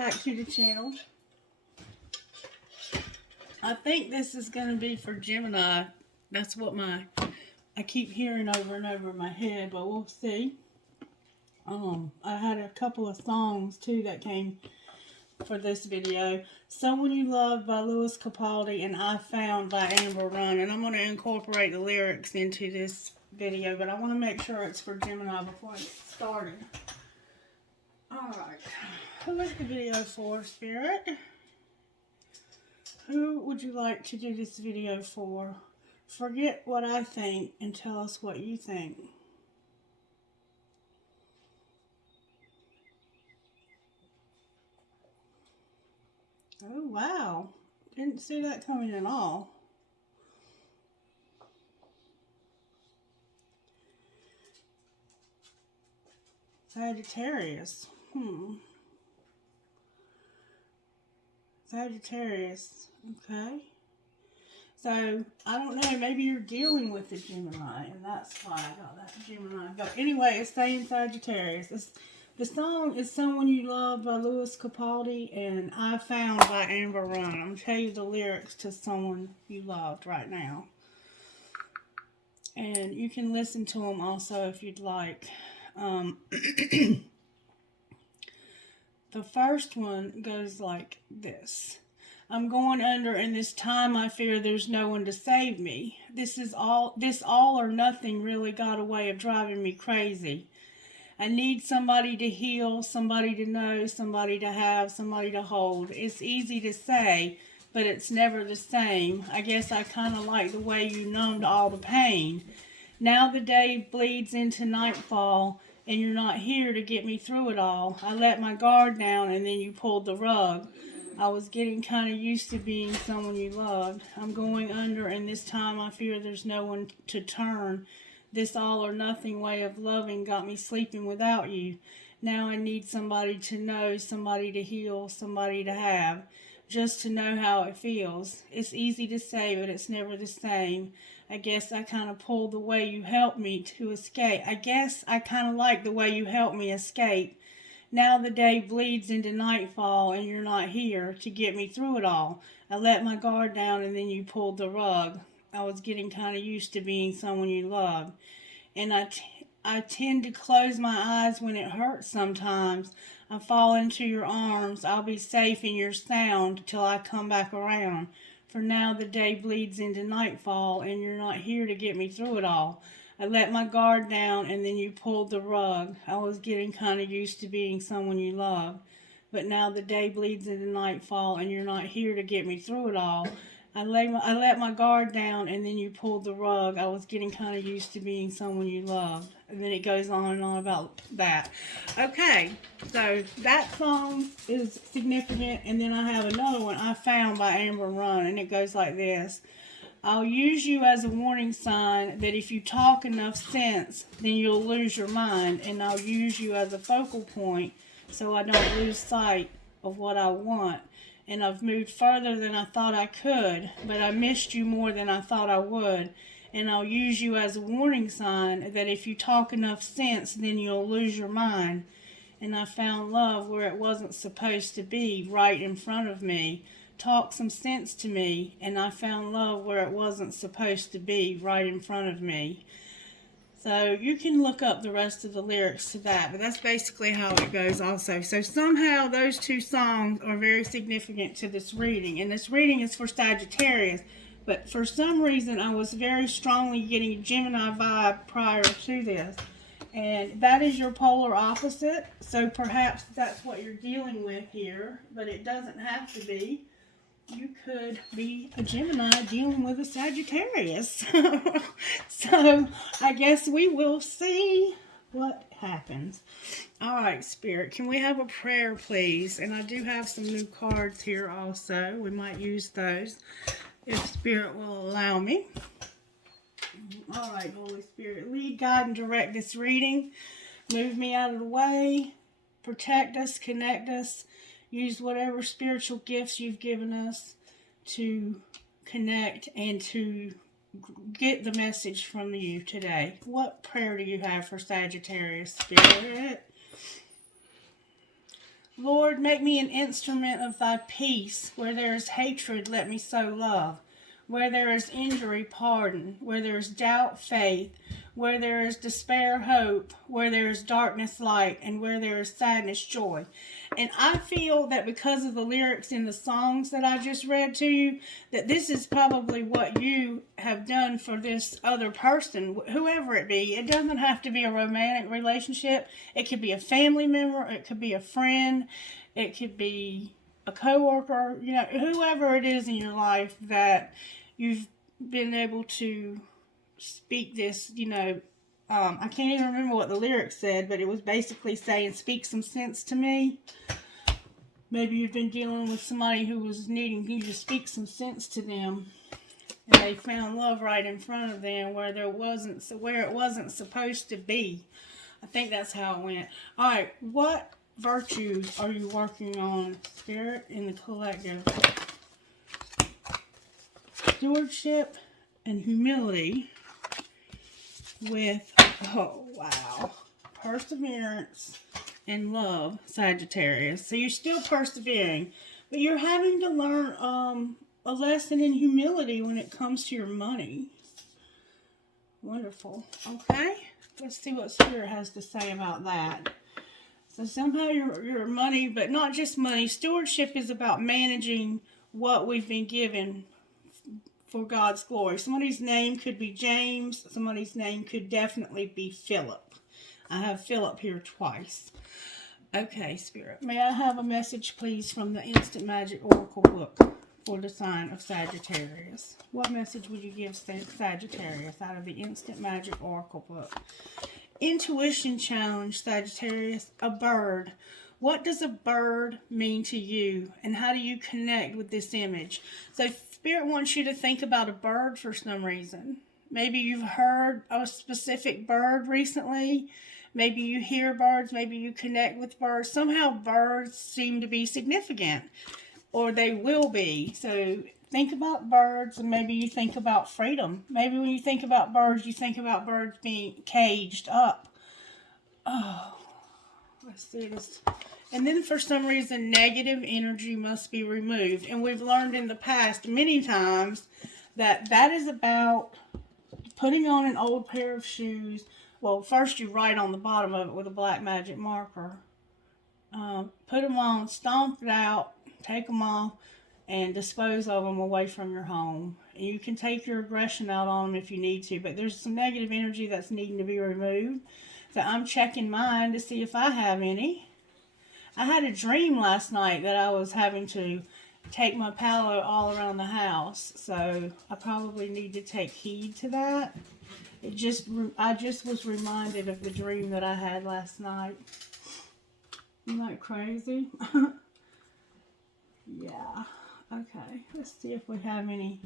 back to the channel. I think this is going to be for Gemini. That's what I keep hearing over and over in my head, but we'll see. I had a couple of songs too that came for this video. Someone You Love by Lewis Capaldi and I Found by Amber Run. And I'm going to incorporate the lyrics into this video, but I want to make sure it's for Gemini before I get started. Alright, who is the video for, Spirit? Who would you like to do this video for? Forget what I think and tell us what you think. Oh, wow. Didn't see that coming at all. Sagittarius. Sagittarius. Okay. So, I don't know. Maybe you're dealing with a Gemini, and that's why I got that Gemini. But anyway, it's saying Sagittarius. The song is Someone You Love by Lewis Capaldi and I Found by Amber Run. I'm going to tell you the lyrics to Someone You Loved right now. And you can listen to them also if you'd like. The first one goes like this. I'm going under, and this time I fear there's no one to save me. This all or nothing really got a way of driving me crazy. I need somebody to heal, somebody to know, somebody to have, somebody to hold. It's easy to say, but it's never the same. I guess I kind of like the way you numbed all the pain. Now the day bleeds into nightfall, and you're not here to get me through it all. I let my guard down, and then you pulled the rug. I was getting kind of used to being someone you loved. I'm going under, and this time I fear there's no one to turn. This all or nothing way of loving got me sleeping without you. Now I need somebody to know, somebody to heal, somebody to have, just to know how it feels. It's easy to say, but it's never the same. I guess I kind of pulled the way you helped me to escape. I guess I kind of like the way you helped me escape. Now the day bleeds into nightfall, and you're not here to get me through it all. I let my guard down, and then you pulled the rug. I was getting kind of used to being someone you loved. And I tend to close my eyes when it hurts sometimes. I fall into your arms. I'll be safe in your sound till I come back around. For now the day bleeds into nightfall, and you're not here to get me through it all. I let my guard down, and then you pulled the rug. I was getting kind of used to being someone you loved. But now the day bleeds into nightfall, and you're not here to get me through it all. I let my guard down, and then you pulled the rug. I was getting kind of used to being someone you loved. And then it goes on and on about that. Okay, so that song is significant. And then I have another one, I Found by Amber Run, and it goes like this. I'll use you as a warning sign that if you talk enough sense, then you'll lose your mind. And I'll use you as a focal point so I don't lose sight of what I want. And I've moved further than I thought I could, but I missed you more than I thought I would. And I'll use you as a warning sign that if you talk enough sense, then you'll lose your mind. And I found love where it wasn't supposed to be, right in front of me. Talk some sense to me, and I found love where it wasn't supposed to be, right in front of me. So you can look up the rest of the lyrics to that, but that's basically how it goes also. So somehow those two songs are very significant to this reading, and this reading is for Sagittarius, but for some reason I was very strongly getting a Gemini vibe prior to this, and that is your polar opposite, so perhaps that's what you're dealing with here, but it doesn't have to be. You could be a Gemini dealing with a Sagittarius. So, I guess we will see what happens. Alright, Spirit, can we have a prayer, please? And I do have some new cards here also. We might use those if Spirit will allow me. Alright, Holy Spirit, lead, guide, and direct this reading. Move me out of the way. Protect us, connect us. Use whatever spiritual gifts you've given us to connect and to get the message from you today. What prayer do you have for Sagittarius, Spirit? Lord, make me an instrument of thy peace. Where there is hatred, let me sow love. Where there is injury, pardon. Where there is doubt, faith. Where there is despair, hope. Where there is darkness, light. And where there is sadness, joy. And I feel that because of the lyrics in the songs that I just read to you, that this is probably what you have done for this other person, whoever it be. It doesn't have to be a romantic relationship. It could be a family member. It could be a friend. It could be a coworker. You know, whoever it is in your life that you've been able to speak this, you know, I can't even remember what the lyrics said, but it was basically saying, speak some sense to me. Maybe you've been dealing with somebody who was needing you to speak some sense to them, and they found love right in front of them where it wasn't supposed to be. I think that's how it went. All right, what virtues are you working on, Spirit, in the collective? Stewardship and humility with, oh wow, perseverance and love, Sagittarius. So you're still persevering, but you're having to learn a lesson in humility when it comes to your money. Wonderful. Okay, let's see what Spirit has to say about that. So somehow your money, but not just money. Stewardship is about managing what we've been given for God's glory. Somebody's name could be James. Somebody's name could definitely be Philip. I have Philip here twice. Okay, Spirit. May I have a message, please, from the Instant Magic Oracle book for the sign of Sagittarius? What message would you give Sagittarius out of the Instant Magic Oracle book? Intuition challenge, Sagittarius. A bird. What does a bird mean to you, and how do you connect with this image? So Spirit wants you to think about a bird for some reason. Maybe you've heard a specific bird recently. Maybe you hear birds. Maybe you connect with birds. Somehow birds seem to be significant, or they will be. So think about birds, and maybe you think about freedom. Maybe when you think about birds, you think about birds being caged up. Oh, let's see this. And then for some reason, negative energy must be removed. And we've learned in the past many times that that is about putting on an old pair of shoes. Well, first you write on the bottom of it with a black magic marker. Put them on, stomp it out, take them off, and dispose of them away from your home. And you can take your aggression out on them if you need to, but there's some negative energy that's needing to be removed. So I'm checking mine to see if I have any. I had a dream last night that I was having to take my palette all around the house, so I probably need to take heed to that. I just was reminded of the dream that I had last night. Isn't that crazy? Yeah. Okay, let's see if we have any.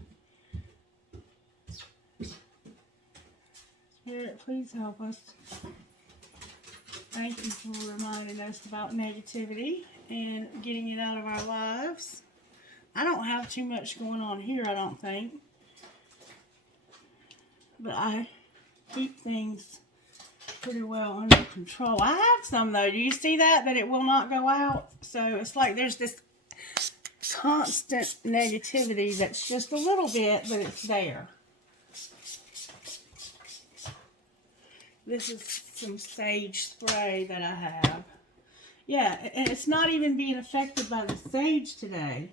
Spirit, please help us. Thank you for reminding us about negativity and getting it out of our lives. I don't have too much going on here, I don't think. But I keep things pretty well under control. I have some, though. Do you see that? That it will not go out? So it's like there's this constant negativity that's just a little bit, but it's there. This is some sage spray that I have. Yeah, and it's not even being affected by the sage today.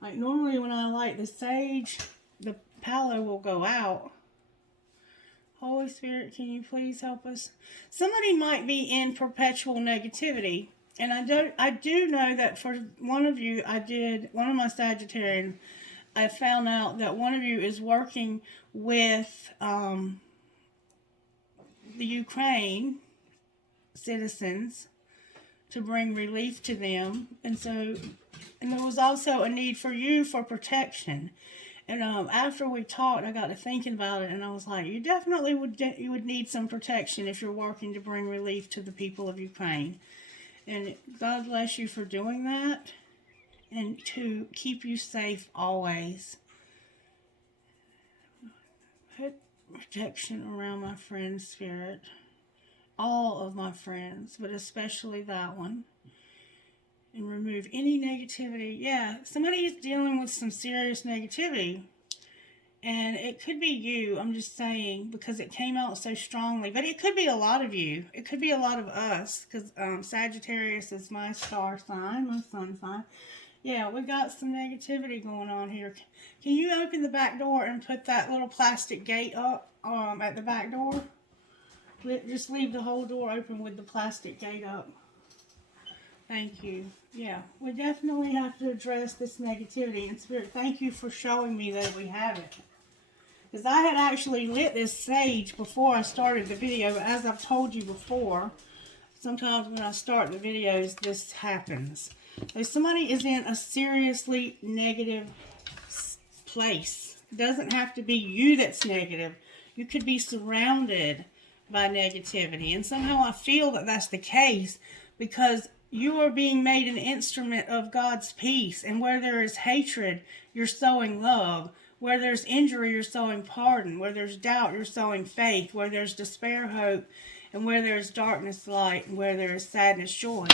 Like normally when I light the sage, the palette will go out. Holy Spirit, can you please help us? Somebody might be in perpetual negativity. And I do know that for one of you, one of my Sagittarians, I found out that one of you is working with the Ukraine citizens to bring relief to them. And there was also a need for you for protection. And after we talked, I got to thinking about it, and I was like, you definitely would need some protection if you're working to bring relief to the people of Ukraine. And God bless you for doing that, and to keep you safe always. Put protection around my friend's spirit. All of my friends, but especially that one. And remove any negativity. Yeah, somebody is dealing with some serious negativity. And it could be you, I'm just saying, because it came out so strongly. But it could be a lot of you. It could be a lot of us, because Sagittarius is my star sign, my sun sign. Yeah, we got some negativity going on here. Can you open the back door and put that little plastic gate up at the back door? Just leave the whole door open with the plastic gate up. Thank you. Yeah, we definitely have to address this negativity. And Spirit, thank you for showing me that we have it. Because I had actually lit this sage before I started the video. But as I've told you before, sometimes when I start the videos, this happens. If somebody is in a seriously negative place, it doesn't have to be you that's negative. You could be surrounded by negativity. And somehow I feel that that's the case because you are being made an instrument of God's peace. And where there is hatred, you're sowing love. Where there's injury, you're sowing pardon. Where there's doubt, you're sowing faith. Where there's despair, hope. And where there's darkness, light. And where there is sadness, joy.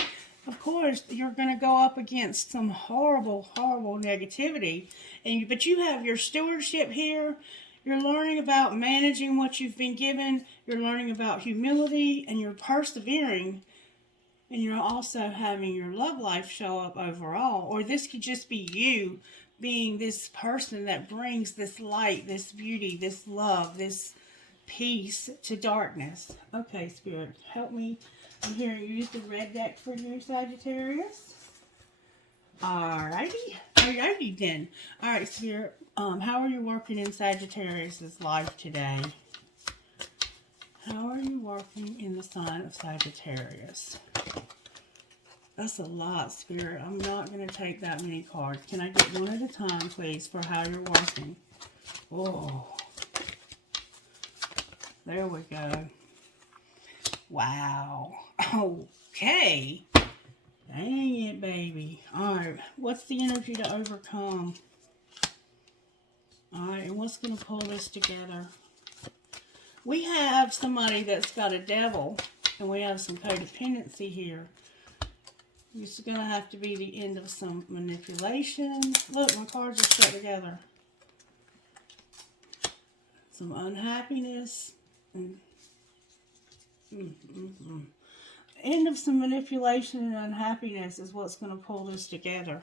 Of course, you're going to go up against some horrible, horrible negativity. But you have your stewardship here. You're learning about managing what you've been given. You're learning about humility. And you're persevering. And you're also having your love life show up overall. Or this could just be you being this person that brings this light, this beauty, this love, this peace to darkness. Okay, Spirit, help me. I'm here to use the red deck for you, Sagittarius. Alrighty then. Alright, Spirit, how are you working in Sagittarius' life today? How are you working in the sign of Sagittarius? That's a lot, Spirit. I'm not going to take that many cards. Can I get one at a time, please, for how you're working? Oh. There we go. Wow. Okay. Dang it, baby. Alright. What's the energy to overcome? Alright. And what's going to pull this together? We have somebody that's got a devil. And we have some codependency here. It's going to have to be the end of some manipulation. Look, my cards are stuck together. Some unhappiness. End of some manipulation and unhappiness is what's going to pull this together.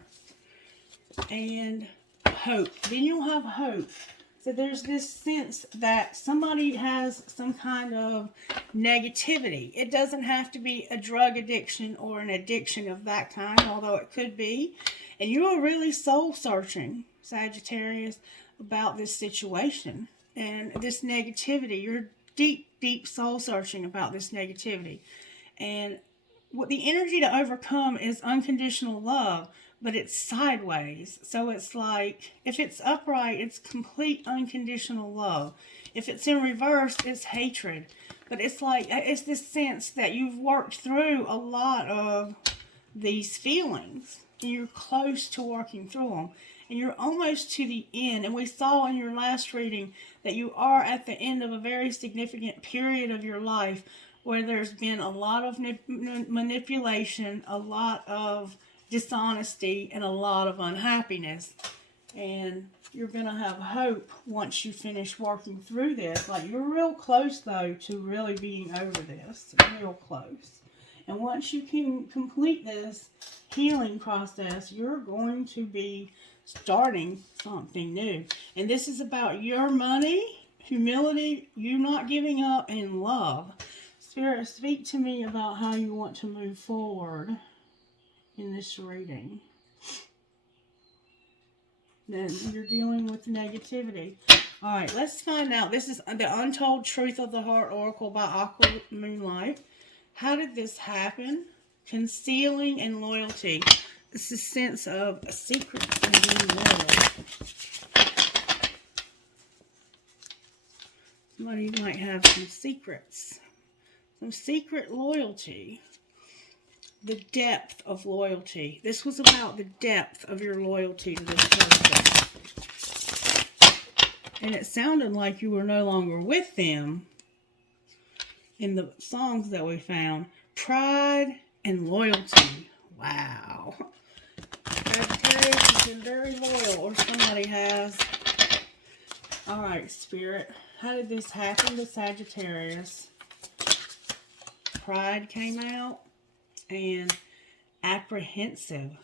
And hope. Then you'll have hope. So there's this sense that somebody has some kind of negativity. It doesn't have to be a drug addiction or an addiction of that kind, although it could be. And you are really soul searching, Sagittarius, about this situation and this negativity. You're deep, deep soul searching about this negativity. And what the energy to overcome is unconditional love. But it's sideways. So it's like, if it's upright, it's complete unconditional love. If it's in reverse, it's hatred. But it's like, it's this sense that you've worked through a lot of these feelings. And you're close to working through them. And you're almost to the end. And we saw in your last reading that you are at the end of a very significant period of your life where there's been a lot of manipulation, a lot of dishonesty, and a lot of unhappiness. And you're going to have hope once you finish working through this. Like, you're real close, though, to really being over this. Real close. And once you can complete this healing process, you're going to be starting something new. And this is about your money, humility, you not giving up, and love. Spirit, speak to me about how you want to move forward in this reading. Then you're dealing with negativity. Alright, let's find out. This is the Untold Truth of the Heart Oracle by Aqua Moonlight. How did this happen? Concealing and loyalty. It's a sense of a secret and being loyal. Somebody might have some secrets. Some secret loyalty. The depth of loyalty. This was about the depth of your loyalty to this person. And it sounded like you were no longer with them in the songs that we found. Pride and loyalty. Wow. Sagittarius has been very loyal, or somebody has. Alright, Spirit. How did this happen to Sagittarius? Pride came out. And apprehensive.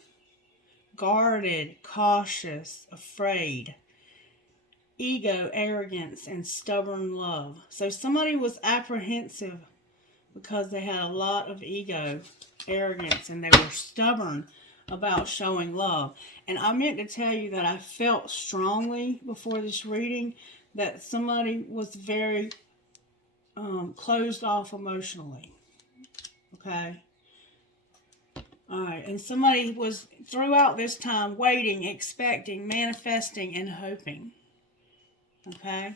Guarded, cautious, afraid. Ego, arrogance, and stubborn love. So somebody was apprehensive because they had a lot of ego, arrogance, and they were stubborn about showing love. And I meant to tell you that I felt strongly before this reading that somebody was very closed off emotionally. Okay? Alright, and somebody was throughout this time waiting, expecting, manifesting, and hoping. Okay?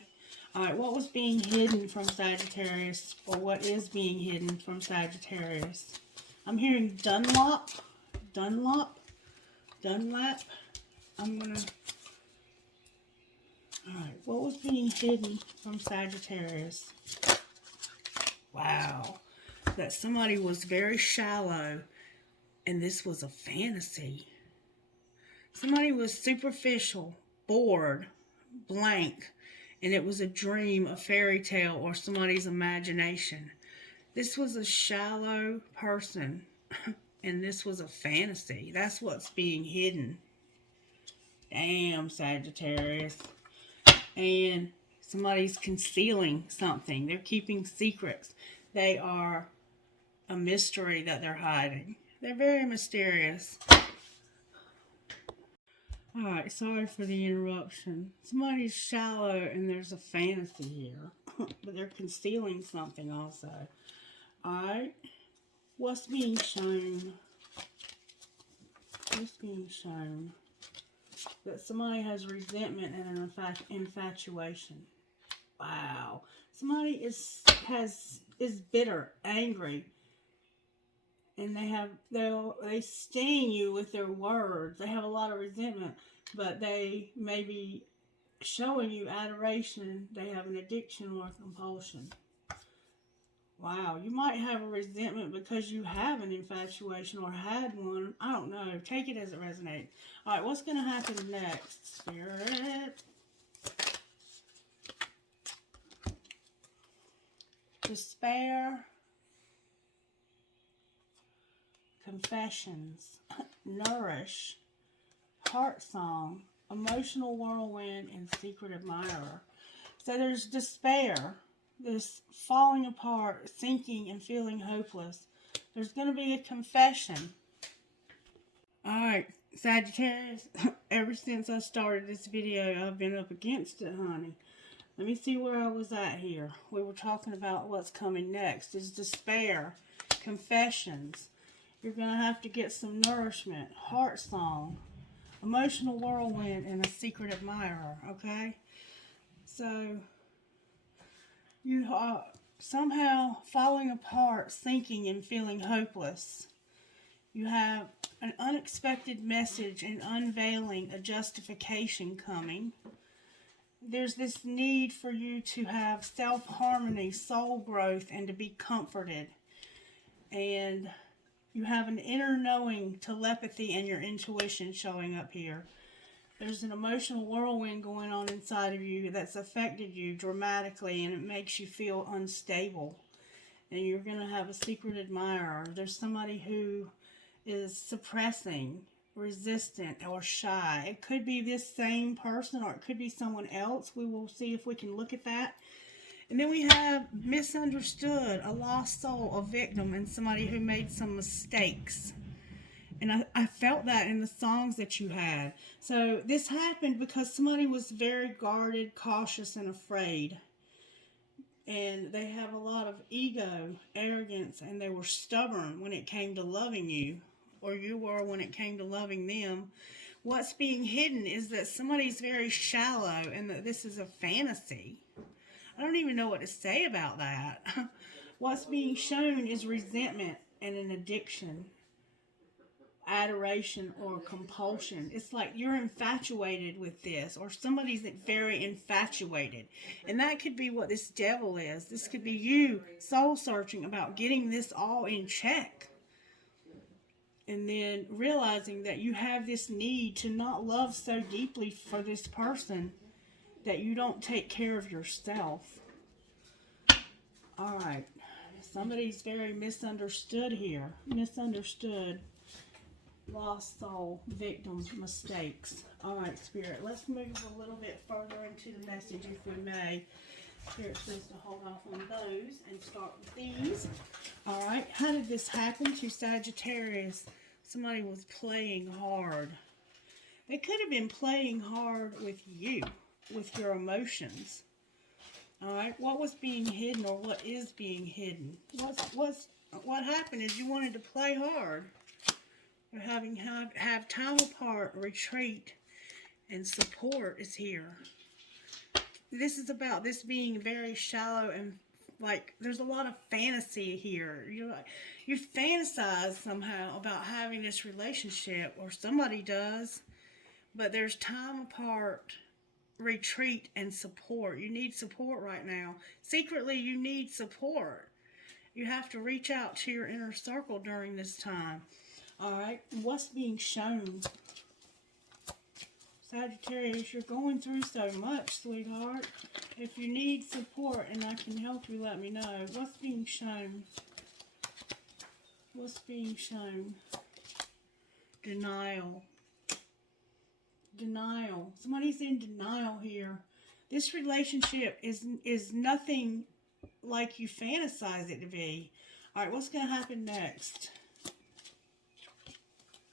Alright, what was being hidden from Sagittarius, or what is being hidden from Sagittarius? I'm hearing Dunlap. I'm gonna... Alright, what was being hidden from Sagittarius? Wow. That somebody was very shallow, and this was a fantasy. Somebody was superficial, bored, blank, and it was a dream, a fairy tale, or somebody's imagination. This was a shallow person, and this was a fantasy. That's what's being hidden. Damn, Sagittarius. And somebody's concealing something. They're keeping secrets. They are a mystery that they're hiding. They're very mysterious. Alright, sorry for the interruption. Somebody's shallow and there's a fantasy here. But they're concealing something also. Alright. What's being shown? What's being shown? That somebody has resentment and an infatuation. Wow. Somebody is bitter, angry. And they sting you with their words. They have a lot of resentment, but they may be showing you adoration. They have an addiction or a compulsion. Wow, you might have a resentment because you have an infatuation or had one. I don't know. Take it as it resonates. All right, what's going to happen next, Spirit? Despair. Confessions. Nourish. Heart song. Emotional whirlwind and secret admirer. So there's despair. This falling apart, sinking and feeling hopeless. There's going to be a confession. Alright, Sagittarius, ever since I started this video, I've been up against it, honey. Let me see where I was at here. We were talking about what's coming next. Is despair, confessions. You're going to have to get some nourishment, heart song, emotional whirlwind, and a secret admirer, okay? So you are somehow falling apart, sinking, and feeling hopeless. You have an unexpected message and unveiling, a justification coming. There's this need for you to have self-harmony, soul growth, and to be comforted. And you have an inner knowing, telepathy, and your intuition showing up here. There's an emotional whirlwind going on inside of you that's affected you dramatically, and it makes you feel unstable. And you're going to have a secret admirer. There's somebody who is suppressing, resistant, or shy. It could be this same person, or it could be someone else. We will see if we can look at that. And then we have misunderstood, a lost soul, a victim, and somebody who made some mistakes. And I felt that in the songs that you had. So this happened because somebody was very guarded, cautious, and afraid. And they have a lot of ego, arrogance, and they were stubborn when it came to loving you. Or you were when it came to loving them. What's being hidden is that somebody's very shallow and that this is a fantasy. I don't even know what to say about that. What's being shown is resentment and an addiction, adoration, or compulsion. It's like you're infatuated with this, or somebody's very infatuated. And that could be what this devil is. This could be you soul searching about getting this all in check. And then realizing that you have this need to not love so deeply for this person that you don't take care of yourself. Alright. Somebody's very misunderstood here. Misunderstood. Lost soul. Victim. Mistakes. Alright, Spirit. Let's move a little bit further into the message if we may. Spirit says to hold off on those and start with these. Alright. How did this happen to Sagittarius? Somebody was playing hard. They could have been playing hard with you. With your emotions. Alright, what was being hidden or what is being hidden? What happened is you wanted to play hard. You're have time apart, retreat, and support is here. This is about this being very shallow and like there's a lot of fantasy here. You fantasize somehow about having this relationship, or somebody does, but there's time apart, retreat, and support. You need support right now. Secretly, you need support. You have to reach out to your inner circle during this time. Alright, what's being shown? Sagittarius, you're going through so much, sweetheart. If you need support and I can help you, let me know. What's being shown? What's being shown? Denial. Denial. Somebody's in denial here. This relationship is nothing like you fantasize it to be. Alright, what's going to happen next?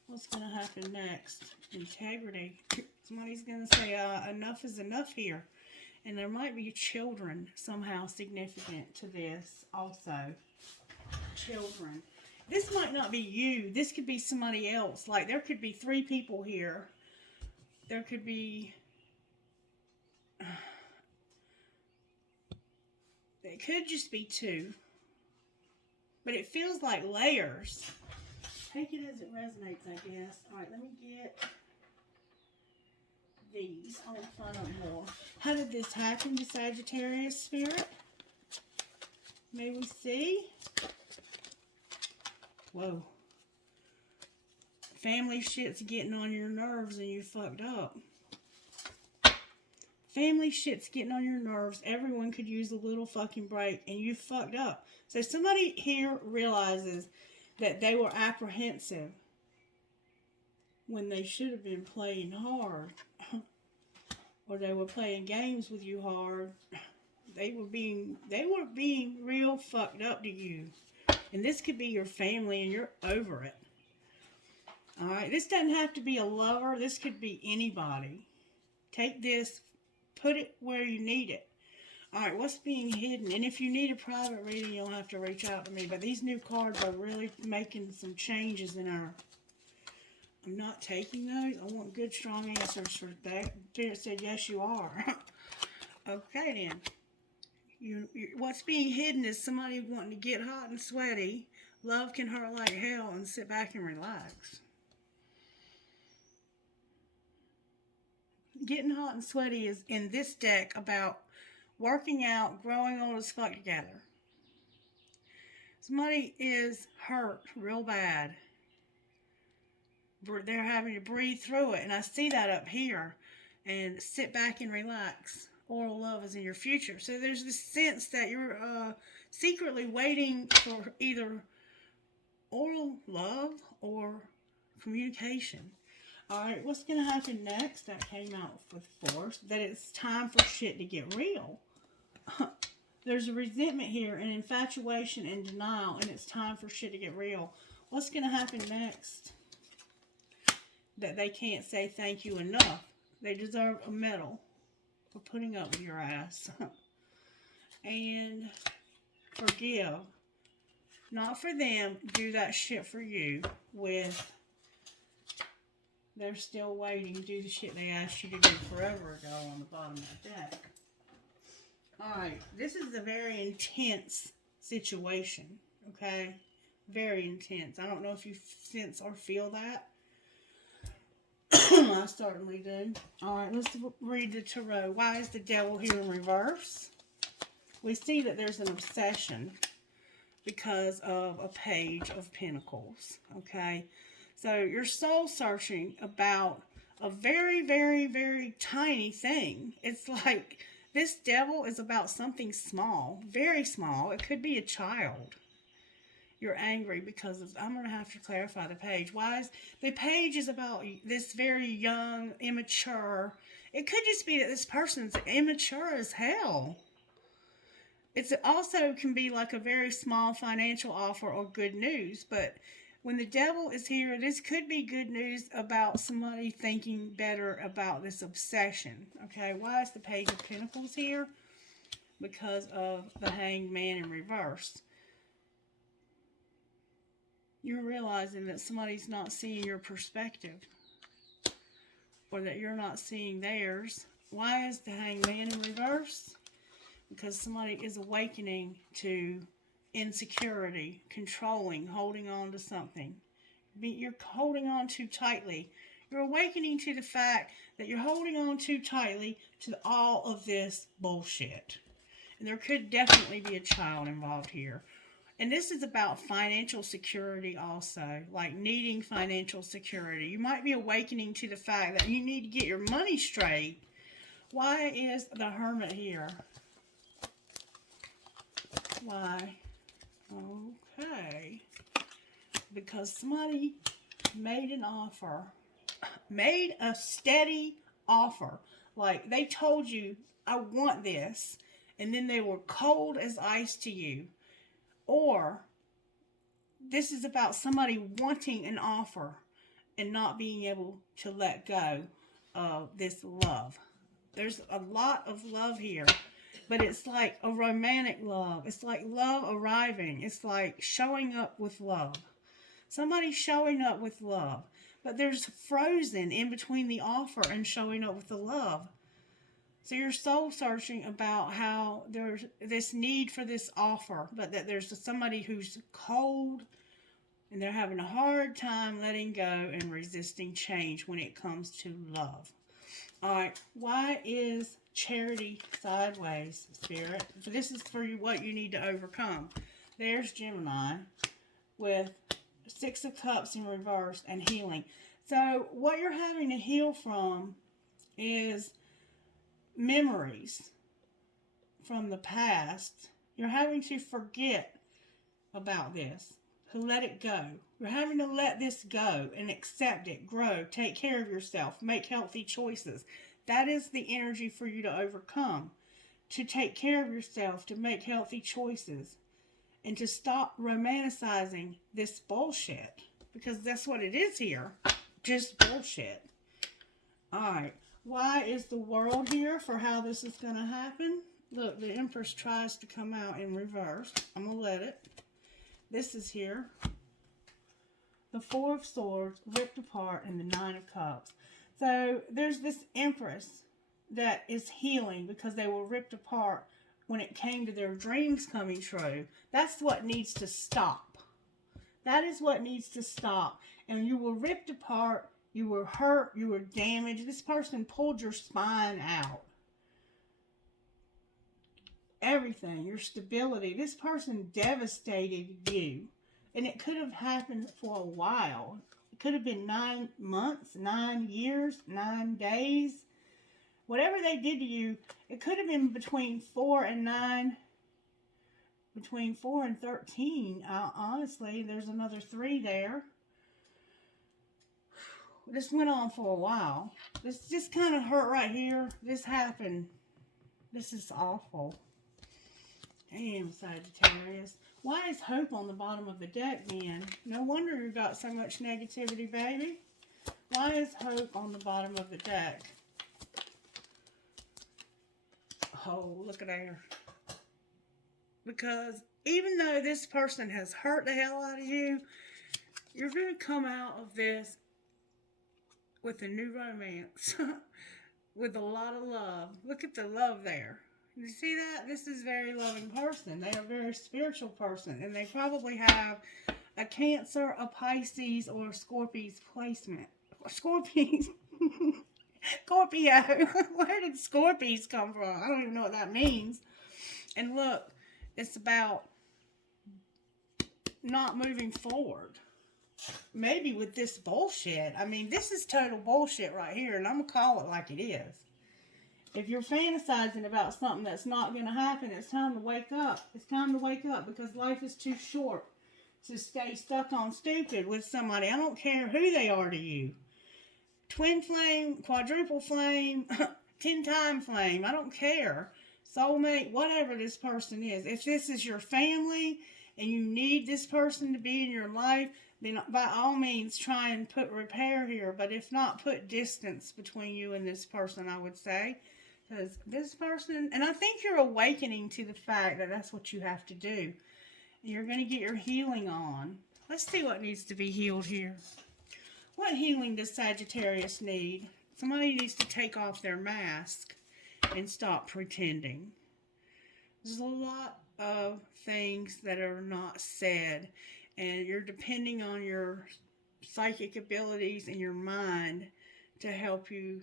What's going to happen next? Integrity. Somebody's going to say, enough is enough here. And there might be children somehow significant to this also. Children. This might not be you. This could be somebody else. Like, there could be 3 people here. There could be, it could just be 2, but it feels like layers. Take it as it resonates, I guess. Alright, let me get these. I want to find out more. How did this happen to Sagittarius, Spirit? May we see? Whoa. Family shit's getting on your nerves and you fucked up. Family shit's getting on your nerves. Everyone could use a little fucking break and you fucked up. So somebody here realizes that they were apprehensive when they should have been playing hard. Or they were playing games with you hard. They were being real fucked up to you. And this could be your family and you're over it. Alright, this doesn't have to be a lover. This could be anybody. Take this, put it where you need it. Alright, what's being hidden? And if you need a private reading, you'll have to reach out to me. But these new cards are really making some changes in our... I'm not taking those. I want good, strong answers for that. Spirit said, yes, you are. Okay, then. What's being hidden is somebody wanting to get hot and sweaty. Love can hurt like hell and sit back and relax. Getting hot and sweaty is in this deck about working out, growing old as fuck together. Somebody is hurt real bad. They're having to breathe through it. And I see that up here. And sit back and relax. Oral love is in your future. So there's this sense that you're secretly waiting for either oral love or communication. Alright, what's going to happen next? That came out with force. That it's time for shit to get real. There's a resentment here, and infatuation and denial, and it's time for shit to get real. What's going to happen next? That they can't say thank you enough. They deserve a medal for putting up with your ass. And forgive. Not for them. Do that shit for you with... They're still waiting to do the shit they asked you to do forever ago on the bottom of the deck. Alright, this is a very intense situation, okay? Very intense. I don't know if you sense or feel that. I certainly do. Alright, let's read the tarot. Why is the devil here in reverse? We see that there's an obsession because of a page of pentacles, okay? So you're soul searching about a very, very, very tiny thing. It's like this devil is about something small, very small. It could be a child. You're angry because of, I'm going to have to clarify the page. Why is the page is about this very young, immature. It could just be that this person's immature as hell. It also can be like a very small financial offer or good news, but when the devil is here, this could be good news about somebody thinking better about this obsession. Okay, why is the Page of Pentacles here? Because of the Hanged Man in reverse. You're realizing that somebody's not seeing your perspective, or that you're not seeing theirs. Why is the Hanged Man in reverse? Because somebody is awakening to insecurity, controlling, holding on to something. You're holding on too tightly. You're awakening to the fact that you're holding on too tightly to all of this bullshit. And there could definitely be a child involved here. And this is about financial security also, like needing financial security. You might be awakening to the fact that you need to get your money straight. Why is the Hermit here? Why? Okay. Because somebody made an offer. Made a steady offer. Like they told you, I want this. And then they were cold as ice to you. Or this is about somebody wanting an offer and not being able to let go of this love. There's a lot of love here, but it's like a romantic love. It's like love arriving. It's like showing up with love. Somebody showing up with love, but there's frozen in between the offer and showing up with the love. So you're soul searching about how there's this need for this offer, but that there's somebody who's cold and they're having a hard time letting go and resisting change when it comes to love. All right, why is Charity sideways, Spirit? So this is for you, what you need to overcome. There's Gemini with Six of Cups in reverse and healing. So what you're having to heal from is memories from the past. You're having to forget about this, to let it go. You're having to let this go and accept it, grow, take care of yourself, make healthy choices. That is the energy for you to overcome, to take care of yourself, to make healthy choices, and to stop romanticizing this bullshit, because that's what it is here, just bullshit. All right. Why is the World here for how this is going to happen? Look, the Empress tries to come out in reverse. I'm going to let it. This is here. The Four of Swords ripped apart and the Nine of Cups. So there's this Empress that is healing because they were ripped apart when it came to their dreams coming true. That's what needs to stop. That is what needs to stop. And you were ripped apart. You were hurt. You were damaged. This person pulled your spine out. Everything. Your stability. This person devastated you. And it could have happened for a while. It could have been 9 months, 9 years, 9 days. Whatever they did to you, it could have been between 4 and 9. Between 4 and 13. Honestly, there's another 3 there. This went on for a while. This just kind of hurt right here. This happened. This is awful. Damn, Sagittarius. Why is hope on the bottom of the deck, man? No wonder you got so much negativity, baby. Why is hope on the bottom of the deck? Oh, look at there. Because even though this person has hurt the hell out of you, you're going to come out of this with a new romance. With a lot of love. Look at the love there. You see that? This is a very loving person. They are a very spiritual person. And they probably have a Cancer, a Pisces, or a Scorpio's placement. Scorpions. Scorpio. Where did Scorpios come from? I don't even know what that means. And look, it's about not moving forward. maybe with this bullshit. I mean, this is total bullshit right here, and I'm going to call it like it is. If you're fantasizing about something that's not going to happen, it's time to wake up. It's time to wake up because life is too short to stay stuck on stupid with somebody. I don't care who they are to you. Twin flame, quadruple flame, 10-time flame. I don't care. Soulmate, whatever this person is. If this is your family and you need this person to be in your life, then by all means try and put repair here. But if not, put distance between you and this person, I would say. Because this person, and I think you're awakening to the fact that that's what you have to do. You're going to get your healing on. Let's see what needs to be healed here. What healing does Sagittarius need? Somebody needs to take off their mask and stop pretending. There's a lot of things that are not said, and you're depending on your psychic abilities and your mind to help you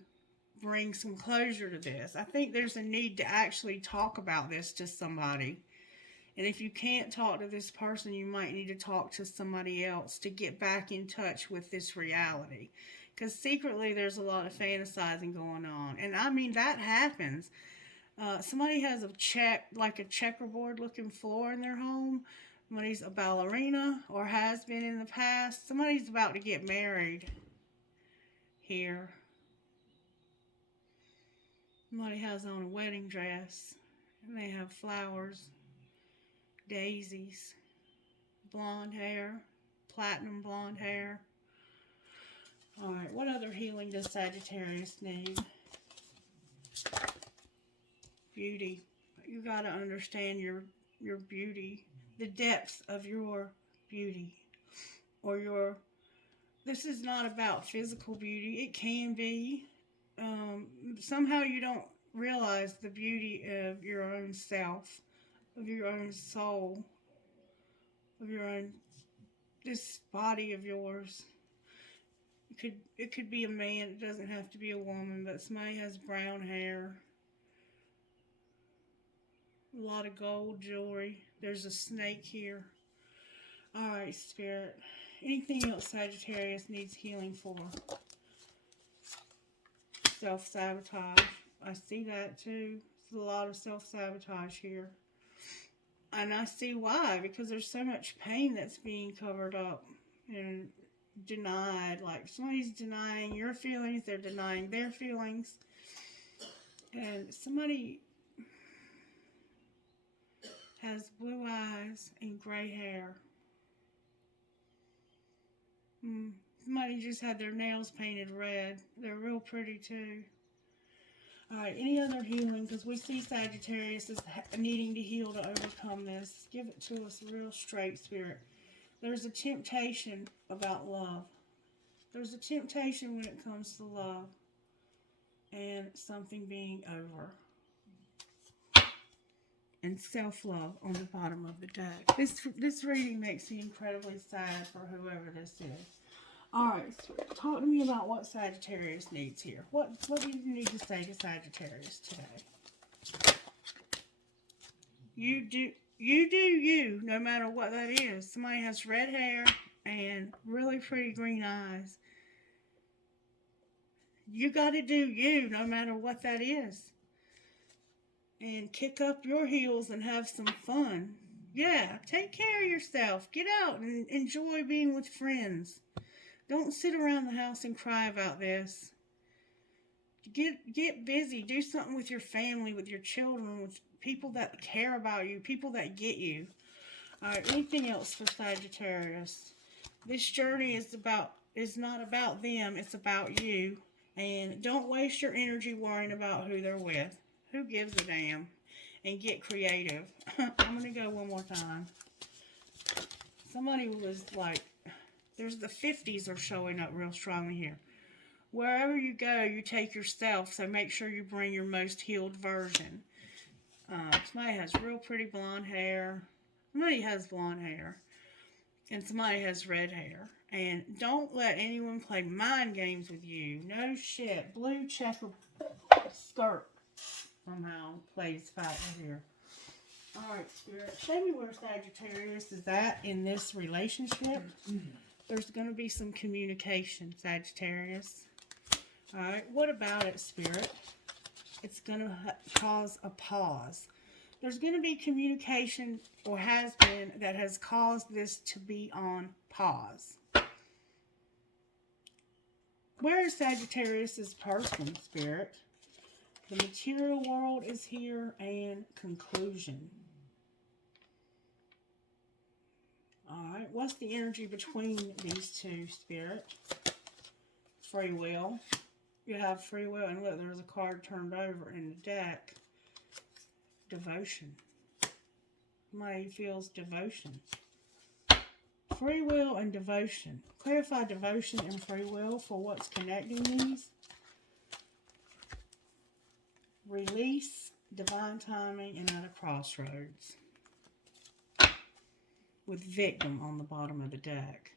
bring some closure to this. I think there's a need to actually talk about this to somebody. And if you can't talk to this person, you might need to talk to somebody else to get back in touch with this reality. Because secretly there's a lot of fantasizing going on. And I mean, that happens. Somebody has like a checkerboard looking floor in their home. Somebody's a ballerina or has been in the past. Somebody's about to get married here. Somebody has on a wedding dress, and they have flowers, daisies, blonde hair, platinum blonde hair. Alright, what other healing does Sagittarius need? Beauty. You got to understand your beauty, the depths of your beauty, or this is not about physical beauty. It can be. Somehow you don't realize the beauty of your own self, of your own soul, of your own, this body of yours. It could be a man. It doesn't have to be a woman, but somebody has brown hair, a lot of gold jewelry. There's a snake here. Alright, Spirit. Anything else Sagittarius needs healing for? Self-sabotage. I see that too. There's a lot of self-sabotage here. And I see why. Because there's so much pain that's being covered up and denied. Like somebody's denying your feelings. They're denying their feelings. And somebody has blue eyes and gray hair. Somebody just had their nails painted red. They're real pretty too. Alright, any other healing? Because we see Sagittarius is needing to heal to overcome this. Give it to us real straight, Spirit. There's a temptation about love. There's a temptation when it comes to love. And something being over. And self-love on the bottom of the deck. This reading makes me incredibly sad for whoever this is. Alright, talk to me about what Sagittarius needs here. What do you need to say to Sagittarius today? You do you, no matter what that is. Somebody has red hair and really pretty green eyes. You got to do you, no matter what that is. And kick up your heels and have some fun. Yeah, take care of yourself. Get out and enjoy being with friends. Don't sit around the house and cry about this. Get busy. Do something with your family, with your children, with people that care about you, people that get you. Alright, anything else for Sagittarius? This journey is not about them, it's about you. And don't waste your energy worrying about who they're with. Who gives a damn? And get creative. I'm going to go one more time. Somebody was like, there's the 50s are showing up real strongly here. Wherever you go, you take yourself, so make sure you bring your most healed version. Somebody has real pretty blonde hair. Somebody has blonde hair. And somebody has red hair. And don't let anyone play mind games with you. No shit. Blue checker skirt somehow plays factor here. Alright, Spirit. Show me where Sagittarius is at in this relationship. There's going to be some communication, Sagittarius. All right, what about it, Spirit? It's going to cause a pause. There's going to be communication, or has been, that has caused this to be on pause. Where is Sagittarius's person, Spirit? The material world is here, and conclusion. Alright, what's the energy between these two, Spirit? Free will. You have free will, and look, there's a card turned over in the deck. Devotion. Somebody feels devotion. Free will and devotion. Clarify devotion and free will for what's connecting these. Release, divine timing, and at a crossroads. With victim on the bottom of the deck.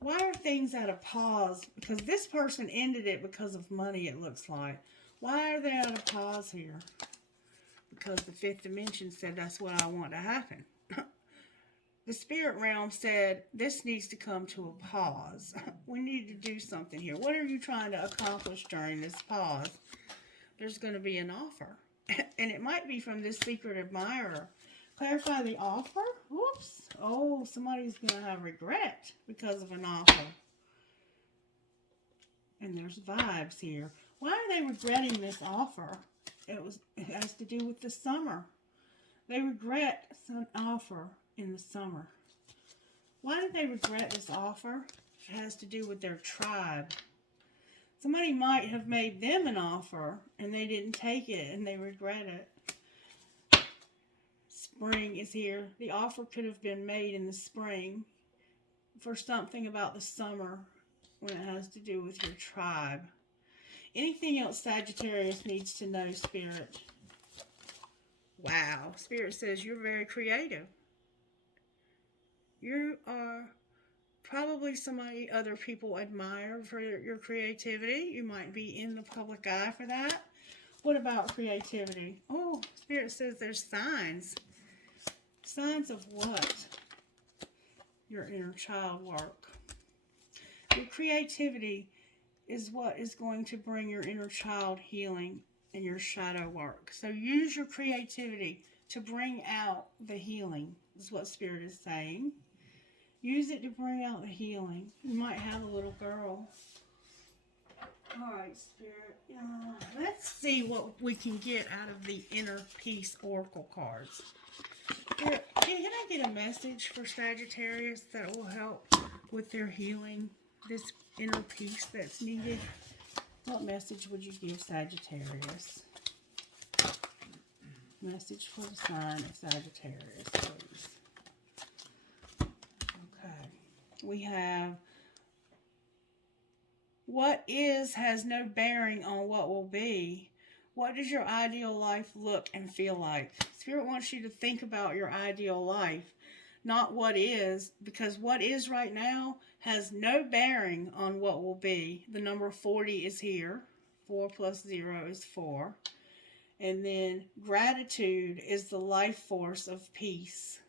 Why are things at a pause? Because this person ended it because of money, it looks like. Why are they at a pause here? Because the fifth dimension said that's what I want to happen. The spirit realm said this needs to come to a pause. We need to do something here. What are you trying to accomplish during this pause? There's going to be an offer. And it might be from this secret admirer. Clarify the offer? Whoops. Oh, somebody's going to have regret because of an offer. And there's vibes here. Why are they regretting this offer? It has to do with the summer. They regret some offer in the summer. Why did they regret this offer? It has to do with their tribe. Somebody might have made them an offer and they didn't take it and they regret it. Spring is here. The offer could have been made in the spring for something about the summer when it has to do with your tribe. Anything else Sagittarius needs to know, Spirit? Wow. Spirit says you're very creative. You are probably somebody other people admire for your creativity. You might be in the public eye for that. What about creativity? Oh, Spirit says there's signs. Signs of what? Your inner child work. Your creativity is what is going to bring your inner child healing and your shadow work. So use your creativity to bring out the healing, is what Spirit is saying. Use it to bring out the healing. You might have a little girl. All right, Spirit. Let's see what we can get out of the Inner Peace Oracle cards. Spirit, can I get a message for Sagittarius that will help with their healing? This inner peace that's needed. What message would you give Sagittarius? Message for the sign of Sagittarius, please. Okay. We have what is has no bearing on what will be. What does your ideal life look and feel like? Spirit wants you to think about your ideal life, not what is, because what is right now has no bearing on what will be. The number 40 is here. 4 plus 0 is 4. And then gratitude is the life force of peace.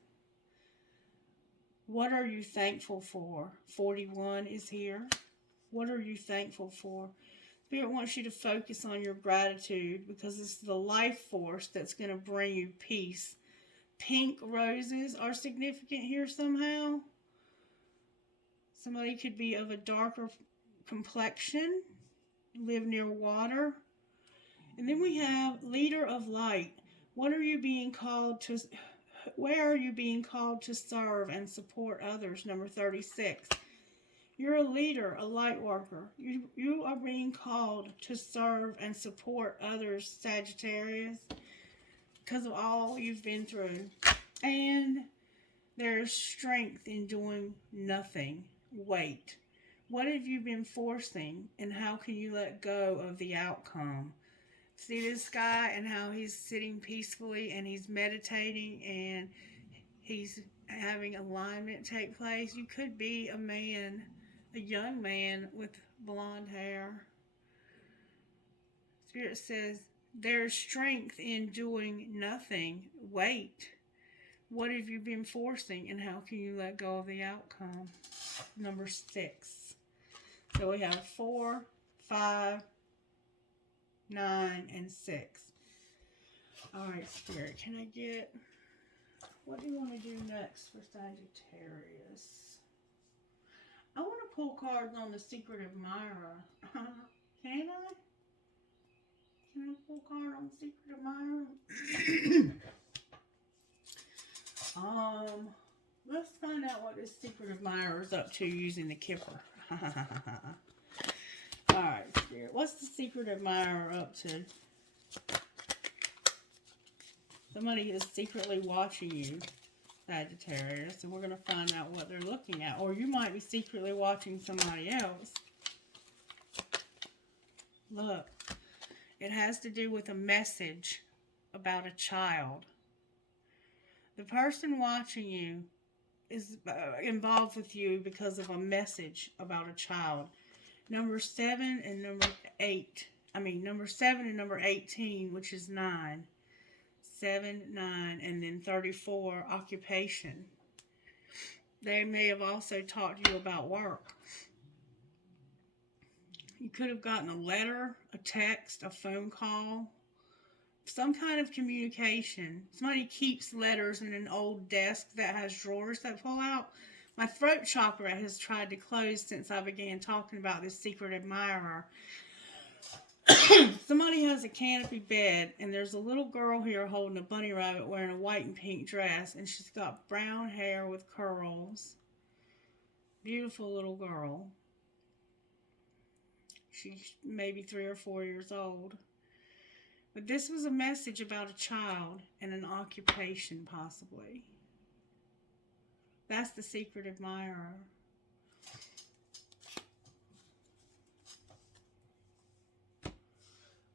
What are you thankful for? 41 is here. What are you thankful for? Spirit wants you to focus on your gratitude because it's the life force that's going to bring you peace. Pink roses are significant here somehow. Somebody could be of a darker complexion, live near water. And then we have leader of light. What are you being called to? Where are you being called to serve and support others? Number 36. You're a leader, a light worker. You are being called to serve and support others, Sagittarius, because of all you've been through. And there's strength in doing nothing. Wait. What have you been forcing, and how can you let go of the outcome? See this guy and how he's sitting peacefully and he's meditating and he's having alignment take place. You could be a man, a young man with blonde hair. Spirit says there's strength in doing nothing. Wait. What have you been forcing, and how can you let go of the outcome? Number 6. So we have 4, 5, 9, and 6. All right, Spirit, can I get... What do you want to do next for Sagittarius? I want to pull cards on the secret admirer. Can I? Can I pull a card on the secret admirer? Let's find out what this secret admirer is up to using the Kipper. Alright, Spirit. What's the secret admirer up to? Somebody is secretly watching you, Sagittarius, and we're going to find out what they're looking at. Or you might be secretly watching somebody else. Look, it has to do with a message about a child. The person watching you is involved with you because of a message about a child. Number 7 and number 8. Number 7 and number 18, which is 9. 7, 9, and then 34, occupation. They may have also talked to you about work. You could have gotten a letter, a text, a phone call, some kind of communication. Somebody keeps letters in an old desk that has drawers that pull out. My throat chakra has tried to close since I began talking about this secret admirer. Somebody has a canopy bed, and there's a little girl here holding a bunny rabbit wearing a white and pink dress, and she's got brown hair with curls. Beautiful little girl. She's maybe 3 or 4 years old. But this was a message about a child and an occupation, possibly. That's the secret admirer.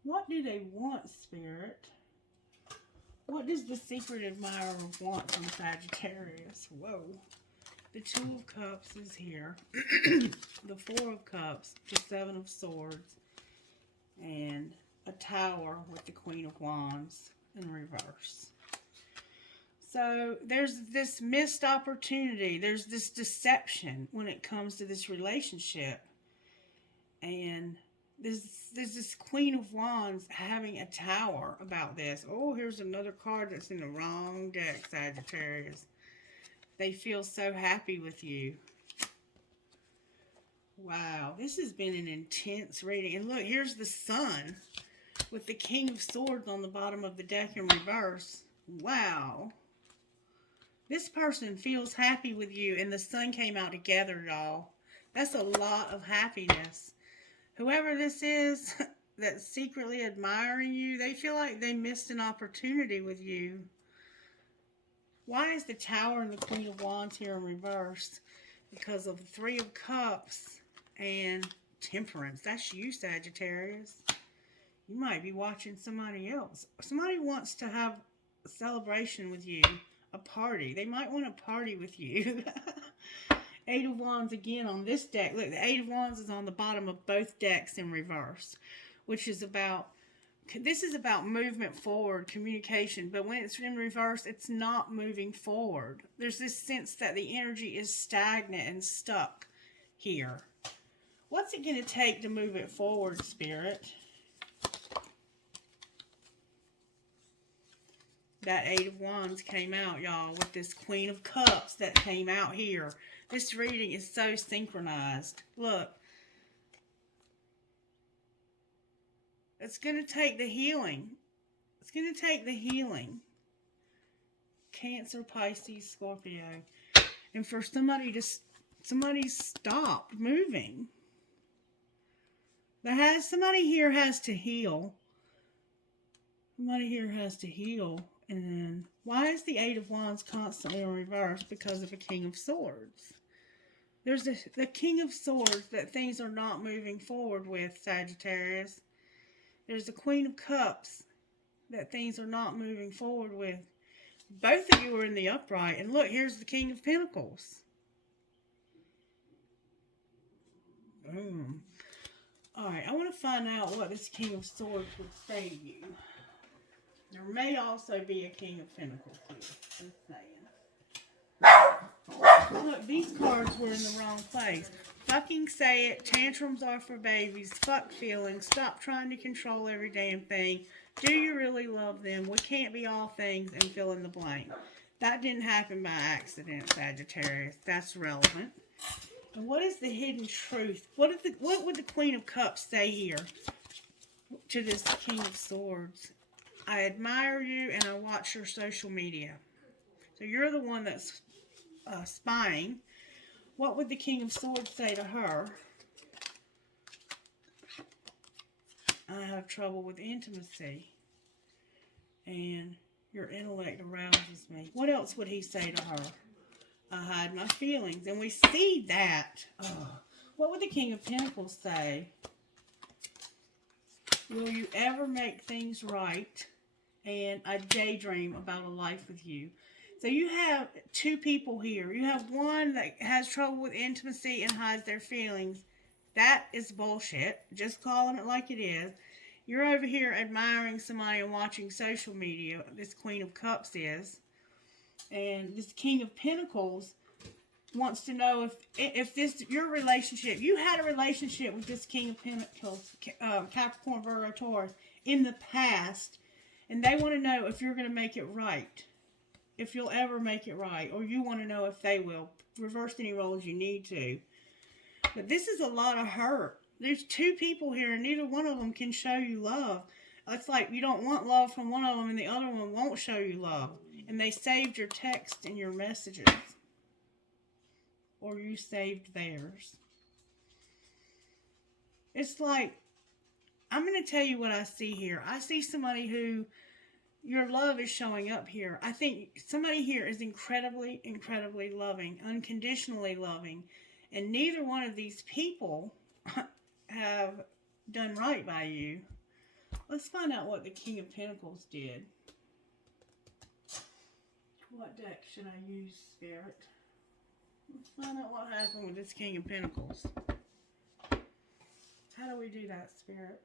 What do they want, Spirit? What does the secret admirer want from Sagittarius? Whoa. The 2 of Cups is here. The 4 of Cups, the 7 of Swords, and a Tower with the Queen of Wands in reverse. So there's this missed opportunity. There's this deception when it comes to this relationship. And there's this Queen of Wands having a Tower about this. Oh, here's another card that's in the wrong deck, Sagittarius. They feel so happy with you. Wow, this has been an intense reading. And look, here's the Sun with the King of Swords on the bottom of the deck in reverse. Wow. This person feels happy with you, and the Sun came out together, y'all. That's a lot of happiness. Whoever this is that's secretly admiring you, they feel like they missed an opportunity with you. Why is the Tower and the Queen of Wands here in reverse? Because of the 3 of Cups and Temperance. That's you, Sagittarius. You might be watching somebody else. Somebody wants to have a celebration with you, a party. They might want to party with you. 8 of Wands again on this deck. Look, the 8 of Wands is on the bottom of both decks in reverse, which is about... This is about movement forward, communication, but when it's in reverse, it's not moving forward. There's this sense that the energy is stagnant and stuck here. What's it going to take to move it forward, Spirit? That 8 of Wands came out, y'all, with this Queen of Cups that came out here. This reading is so synchronized. Look. It's going to take the healing. It's going to take the healing. Cancer, Pisces, Scorpio. And for somebody stopped moving. Somebody here has to heal. Somebody here has to heal. And then, why is the 8 of Wands constantly in reverse? Because of a King of Swords. There's the King of Swords that things are not moving forward with, Sagittarius. There's the Queen of Cups that things are not moving forward with. Both of you are in the upright. And look, here's the King of Pentacles. Boom. Alright, I want to find out what this King of Swords would say to you. There may also be a King of Pentacles here. Just saying. Look, these cards were in the wrong place. Fucking say it. Tantrums are for babies. Fuck feelings. Stop trying to control every damn thing. Do you really love them? We can't be all things and fill in the blank. That didn't happen by accident, Sagittarius. That's relevant. And what is the hidden truth? What would the Queen of Cups say here to this King of Swords? I admire you and I watch your social media. So you're the one that's spying. What would the King of Swords say to her? I have trouble with intimacy. And your intellect arouses me. What else would he say to her? I hide my feelings. And we see that. What would the King of Pentacles say? Will you ever make things right? And I daydream about a life with you. So you have two people here. You have one that has trouble with intimacy and hides their feelings. That is bullshit. Just calling it like it is. You're over here admiring somebody and watching social media. This Queen of Cups is. And this King of Pentacles wants to know if this, your relationship, you had a relationship with this King of Pentacles, Capricorn, Virgo, Taurus, in the past. And they want to know if you're going to make it right. If you'll ever make it right. Or you want to know if they will. Reverse any roles you need to. But this is a lot of hurt. There's two people here and neither one of them can show you love. It's like you don't want love from one of them and the other one won't show you love. And they saved your text and your messages. Or you saved theirs. It's like, I'm going to tell you what I see here. I see somebody who, your love is showing up here. I think somebody here is incredibly, incredibly loving, unconditionally loving. And neither one of these people have done right by you. Let's find out what the King of Pentacles did. What deck should I use, Spirit? Let's find out what happened with this King of Pentacles. How do we do that, Spirit?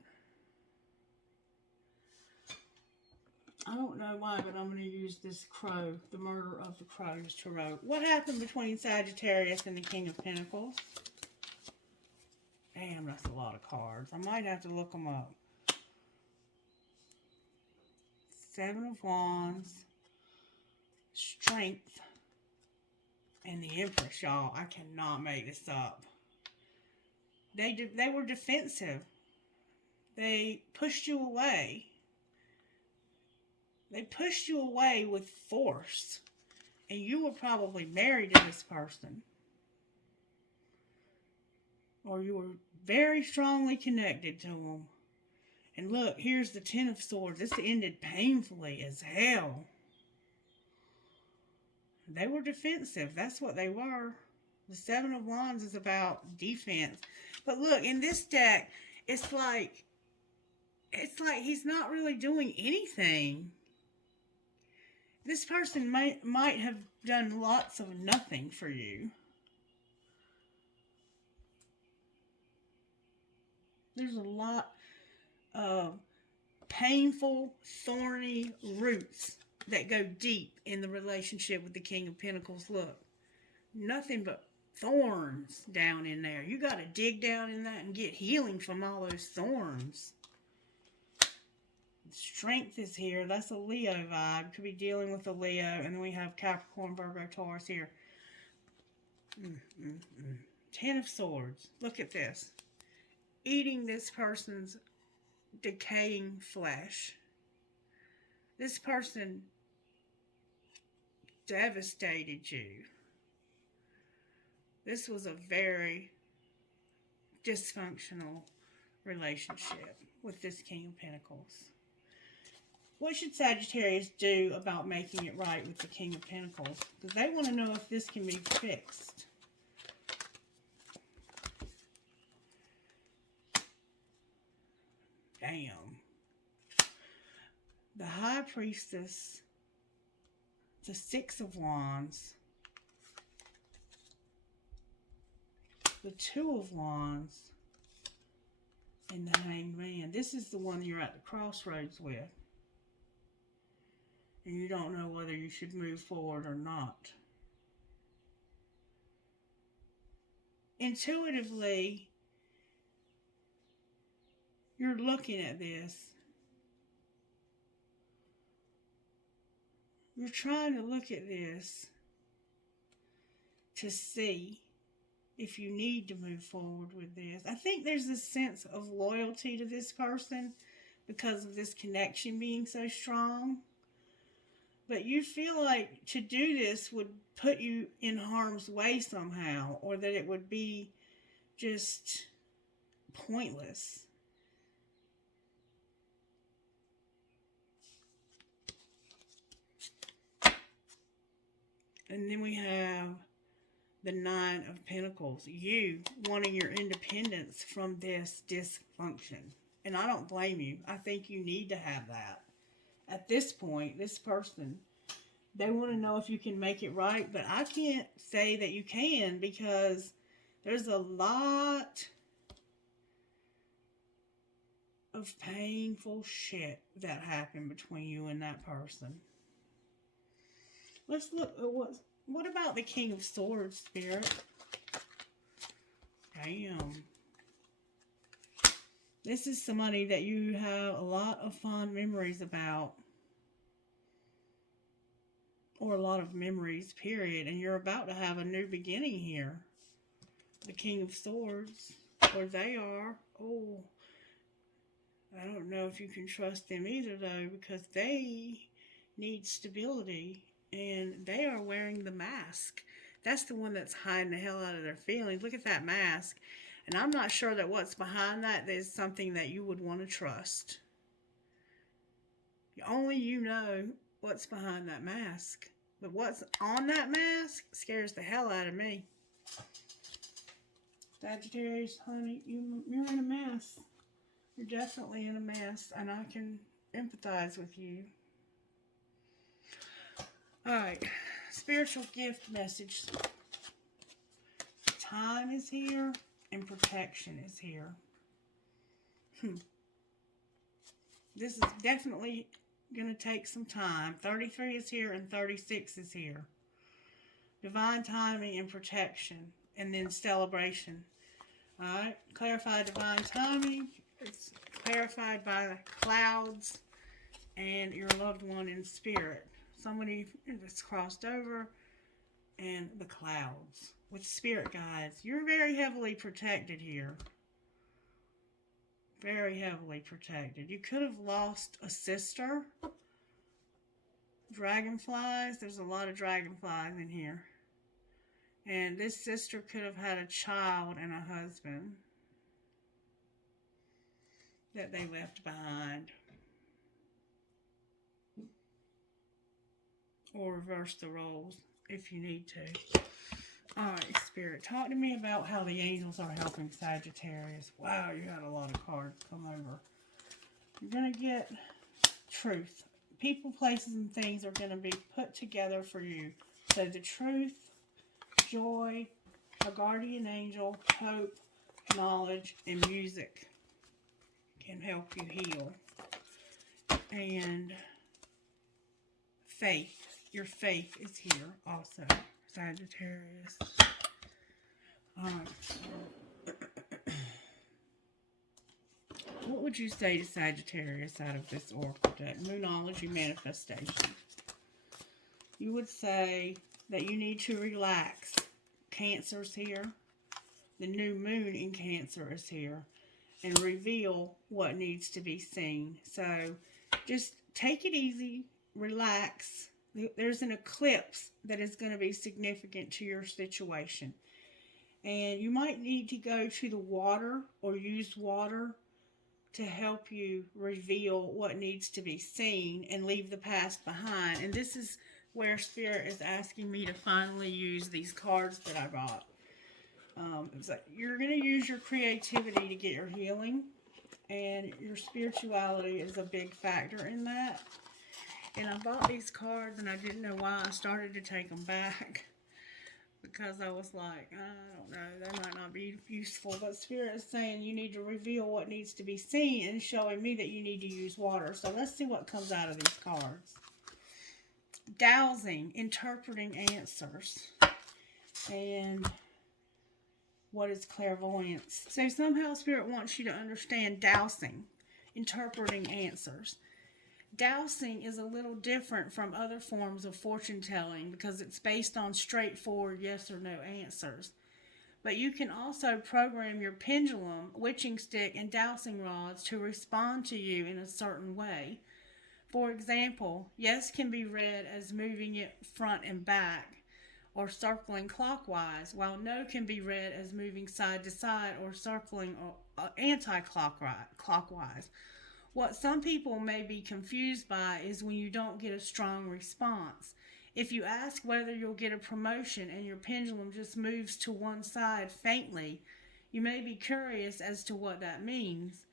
I don't know why, but I'm going to use this crow, the Murder of the Crows Tarot. What happened between Sagittarius and the King of Pentacles? Damn, that's a lot of cards. I might have to look them up. Seven of Wands, Strength, and the Empress, y'all. I cannot make this up. They were defensive. They pushed you away. They pushed you away with force. And you were probably married to this person. Or you were very strongly connected to them. And look, here's the Ten of Swords. This ended painfully as hell. They were defensive. That's what they were. The Seven of Wands is about defense. But look, in this deck, it's like he's not really doing anything. This person might have done lots of nothing for you. There's a lot of painful, thorny roots that go deep in the relationship with the King of Pentacles. Look, nothing but thorns down in there. You got to dig down in that and get healing from all those thorns. Strength is here. That's a Leo vibe. Could be dealing with a Leo. And then we have Capricorn, Virgo, Taurus here. Ten of Swords. Look at this. Eating this person's decaying flesh. This person devastated you. This was a very dysfunctional relationship with this King of Pentacles. What should Sagittarius do about making it right with the King of Pentacles? Because they want to know if this can be fixed. Damn. The High Priestess, the Six of Wands, the Two of Wands, and the Hanged Man. This is the one you're at the crossroads with. And you don't know whether you should move forward or not. intuitively, you're looking at this. You're trying to look at this to see if you need to move forward with this. I think there's this sense of loyalty to this person because of this connection being so strong. But you feel like to do this would put you in harm's way somehow, or that it would be just pointless. And then we have the Nine of Pentacles. You wanting your independence from this dysfunction. And I don't blame you. I think you need to have that. At this point, this person, they want to know if you can make it right. But I can't say that you can, because there's a lot of painful shit that happened between you and that person. Let's look at what about the King of Swords, Spirit? Damn. This is somebody that you have a lot of fond memories about. Or a lot of memories, period. And you're about to have a new beginning here. The King of Swords. Where they are. Oh. I don't know if you can trust them either, though. Because they need stability. And they are wearing the mask. That's the one that's hiding the hell out of their feelings. Look at that mask. And I'm not sure that what's behind that is something that you would want to trust. Only you know what's behind that mask. But what's on that mask scares the hell out of me. Sagittarius, honey, you're in a mess. You're definitely in a mess. And I can empathize with you. Alright, spiritual gift message. Time is here and protection is here. This is definitely going to take some time. 33 is here and 36 is here. Divine timing and protection. And then celebration. Alright, clarify divine timing. It's clarified by clouds and your loved one in spirit. Somebody that's crossed over, and the clouds with spirit guides. You're very heavily protected here. Very heavily protected. You could have lost a sister. Dragonflies. There's a lot of dragonflies in here. And this sister could have had a child and a husband that they left behind. Or reverse the roles if you need to. Alright, Spirit. Talk to me about how the angels are helping Sagittarius. Wow, you got a lot of cards come over. You're going to get truth. People, places, and things are going to be put together for you. So the truth, joy, a guardian angel, hope, knowledge, and music can help you heal. And faith. Your faith is here also, Sagittarius. What would you say to Sagittarius out of this oracle deck? Moonology manifestation. You would say that you need to relax. Cancer's here. The new moon in Cancer is here. And reveal what needs to be seen. So just take it easy. Relax. There's an eclipse that is going to be significant to your situation. And you might need to go to the water or use water to help you reveal what needs to be seen and leave the past behind. And this is where Spirit is asking me to finally use these cards that I bought. It's like you're going to use your creativity to get your healing. And your spirituality is a big factor in that. And I bought these cards and I didn't know why I started to take them back. Because I was like, I don't know, they might not be useful. But Spirit is saying you need to reveal what needs to be seen and showing me that you need to use water. So let's see what comes out of these cards. Dowsing, interpreting answers. And What is clairvoyance? So somehow Spirit wants you to understand dowsing, interpreting answers. Dowsing is a little different from other forms of fortune telling because it's based on straightforward yes or no answers. But you can also program your pendulum, witching stick, and dowsing rods to respond to you in a certain way. For example, yes can be read as moving it front and back or circling clockwise, while no can be read as moving side to side or circling anti-clockwise. What some people may be confused by is when you don't get a strong response. If you ask whether you'll get a promotion and your pendulum just moves to one side faintly, you may be curious as to what that means.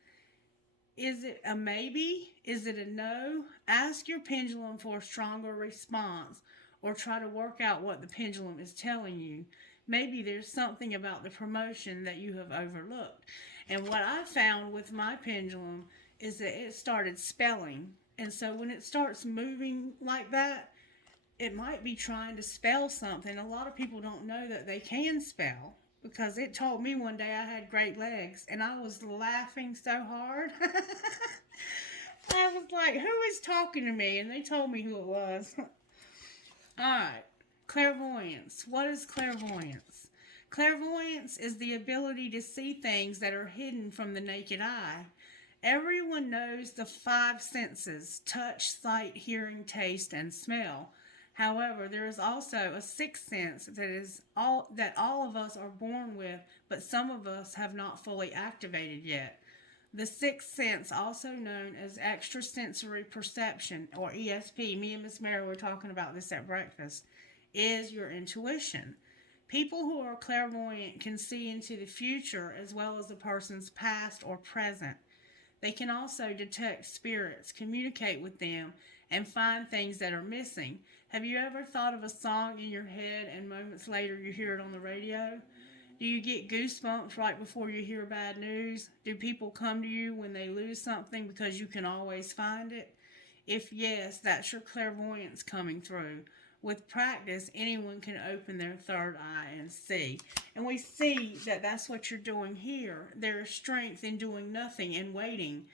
Is it a maybe? Is it a no? Ask your pendulum for a stronger response or try to work out what the pendulum is telling you. Maybe there's something about the promotion that you have overlooked. And what I found with my pendulum is that it started spelling. And so when it starts moving like that, it might be trying to spell something. A lot of people don't know that they can spell because it told me one day I had great legs and I was laughing so hard. I was like, who is talking to me? And they told me who it was. Alright, clairvoyance. What is clairvoyance? Clairvoyance is the ability to see things that are hidden from the naked eye. Everyone knows the five senses: touch, sight, hearing, taste, and smell. However, there is also a sixth sense that all of us are born with, but some of us have not fully activated yet. The sixth sense, also known as extrasensory perception, or ESP, me and Miss Mary were talking about this at breakfast, is your intuition. People who are clairvoyant can see into the future as well as a person's past or present. They can also detect spirits, communicate with them, and find things that are missing. Have you ever thought of a song in your head and moments later you hear it on the radio? Do you get goosebumps right before you hear bad news? Do people come to you when they lose something because you can always find it? If yes, that's your clairvoyance coming through. With practice, anyone can open their third eye and see. And we see that that's what you're doing here. There is strength in doing nothing and waiting.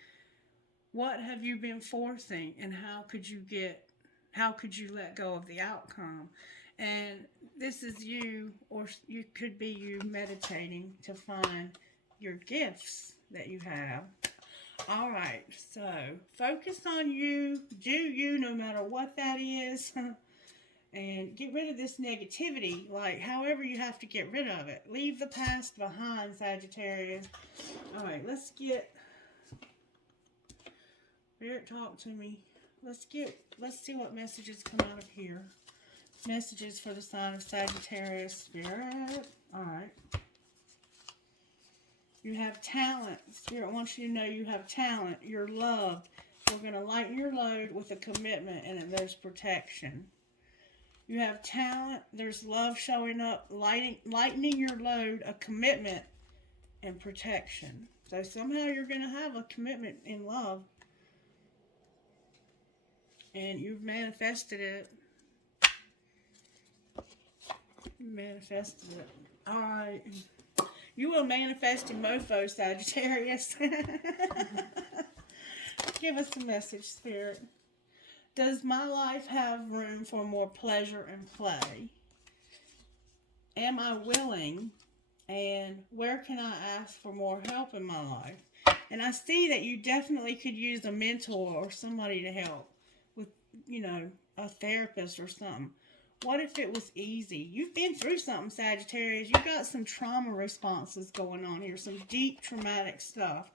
What have you been forcing, and how could you let go of the outcome? And this is you, or you could be you meditating to find your gifts that you have. All right, so focus on you, do you, no matter what that is, and get rid of this negativity, like however you have to get rid of it. Leave the past behind, Sagittarius. All right, let's get Spirit, talk to me. Let's see what messages come out of here. Messages for the sign of Sagittarius, Spirit. Alright. You have talent. Spirit wants you to know you have talent. You're loved. We're going to lighten your load with a commitment, and there's protection. You have talent. There's love showing up, lightening your load, a commitment, and protection. So somehow you're going to have a commitment in love. And you've manifested it. Manifested it. Alright. You will manifest in mofo, Sagittarius. Give us a message, Spirit. Does my life have room for more pleasure and play? Am I willing? And where can I ask for more help in my life? And I see that you definitely could use a mentor or somebody to help with, a therapist or something. What if it was easy? You've been through something, Sagittarius. You've got some trauma responses going on here. Some deep traumatic stuff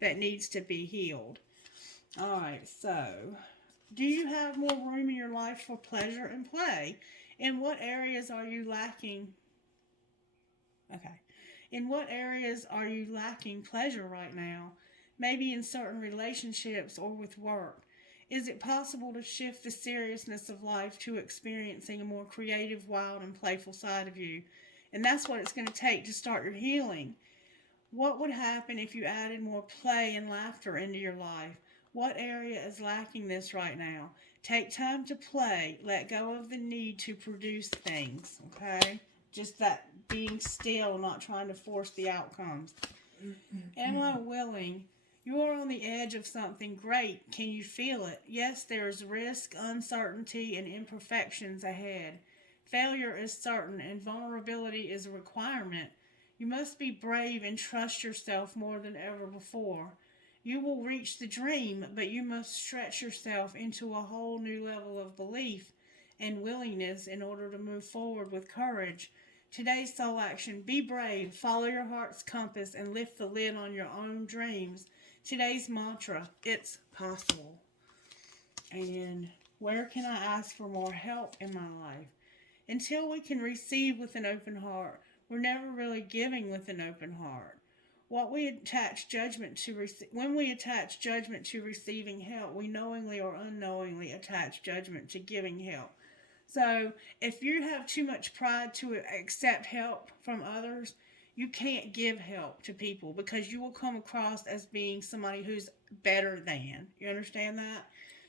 that needs to be healed. Alright, so do you have more room in your life for pleasure and play? In what areas are you lacking? Okay. In what areas are you lacking pleasure right now? Maybe in certain relationships or with work. Is it possible to shift the seriousness of life to experiencing a more creative, wild, and playful side of you? And that's what it's going to take to start your healing. What would happen if you added more play and laughter into your life? What area is lacking this right now? Take time to play. Let go of the need to produce things, okay? Just that being still, not trying to force the outcomes. Am I willing? You are on the edge of something great. Can you feel it? Yes, there is risk, uncertainty, and imperfections ahead. Failure is certain, and vulnerability is a requirement. You must be brave and trust yourself more than ever before. You will reach the dream, but you must stretch yourself into a whole new level of belief and willingness in order to move forward with courage. Today's soul action: be brave, follow your heart's compass, and lift the lid on your own dreams. Today's mantra: it's possible. And where can I ask for more help in my life? Until we can receive with an open heart, we're never really giving with an open heart. What we attach judgment to when we attach judgment to receiving help, we knowingly or unknowingly attach judgment to giving help. So if you have too much pride to accept help from others, you can't give help to people because you will come across as being somebody who's better than. You understand that?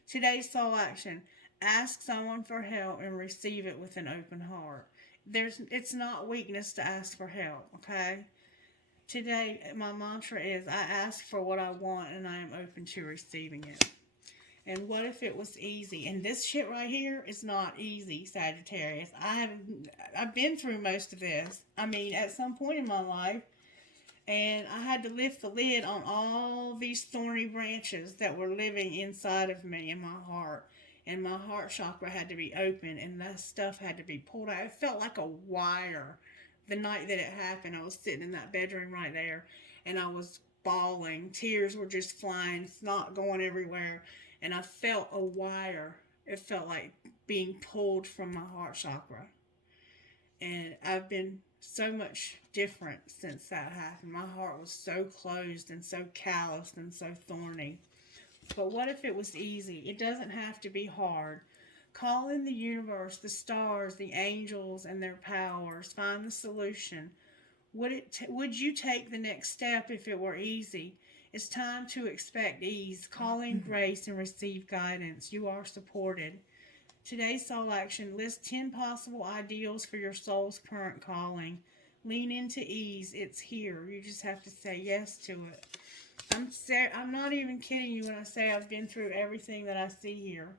Today's soul action: ask someone for help and receive it with an open heart. It's not weakness to ask for help, okay? Today, my mantra is: I ask for what I want and I am open to receiving it. And what if it was easy? And this shit right here is not easy, Sagittarius. I've been through most of this. I mean, at some point in my life, and I had to lift the lid on all these thorny branches that were living inside of me in my heart. And my heart chakra had to be open, and that stuff had to be pulled out. It felt like a wire. The night that it happened, I was sitting in that bedroom right there, and I was bawling. Tears were just flying, snot going everywhere. And I felt a wire. It felt like being pulled from my heart chakra. And I've been so much different since that happened. My heart was so closed and so calloused and so thorny. But what if it was easy? It doesn't have to be hard. Call in the universe, the stars, the angels, and their powers. Find the solution. Would you take the next step if it were easy? It's time to expect ease. Call in grace and receive guidance. You are supported. Today's soul action: list 10 possible ideals for your soul's current calling. Lean into ease. It's here. You just have to say yes to it. I'm not even kidding you when I say I've been through everything that I see here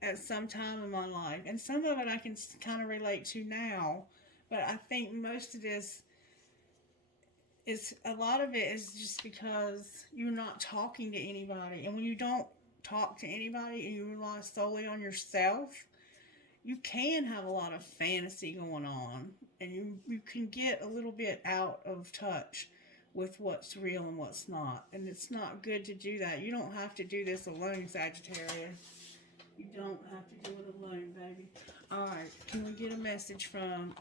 at some time in my life. And some of it I can kind of relate to now. But I think most of this a lot of it is just because you're not talking to anybody. And when you don't talk to anybody and you rely solely on yourself, you can have a lot of fantasy going on. And you can get a little bit out of touch with what's real and what's not. And it's not good to do that. You don't have to do this alone, Sagittarius. You don't have to do it alone, baby. Alright, can we get a message from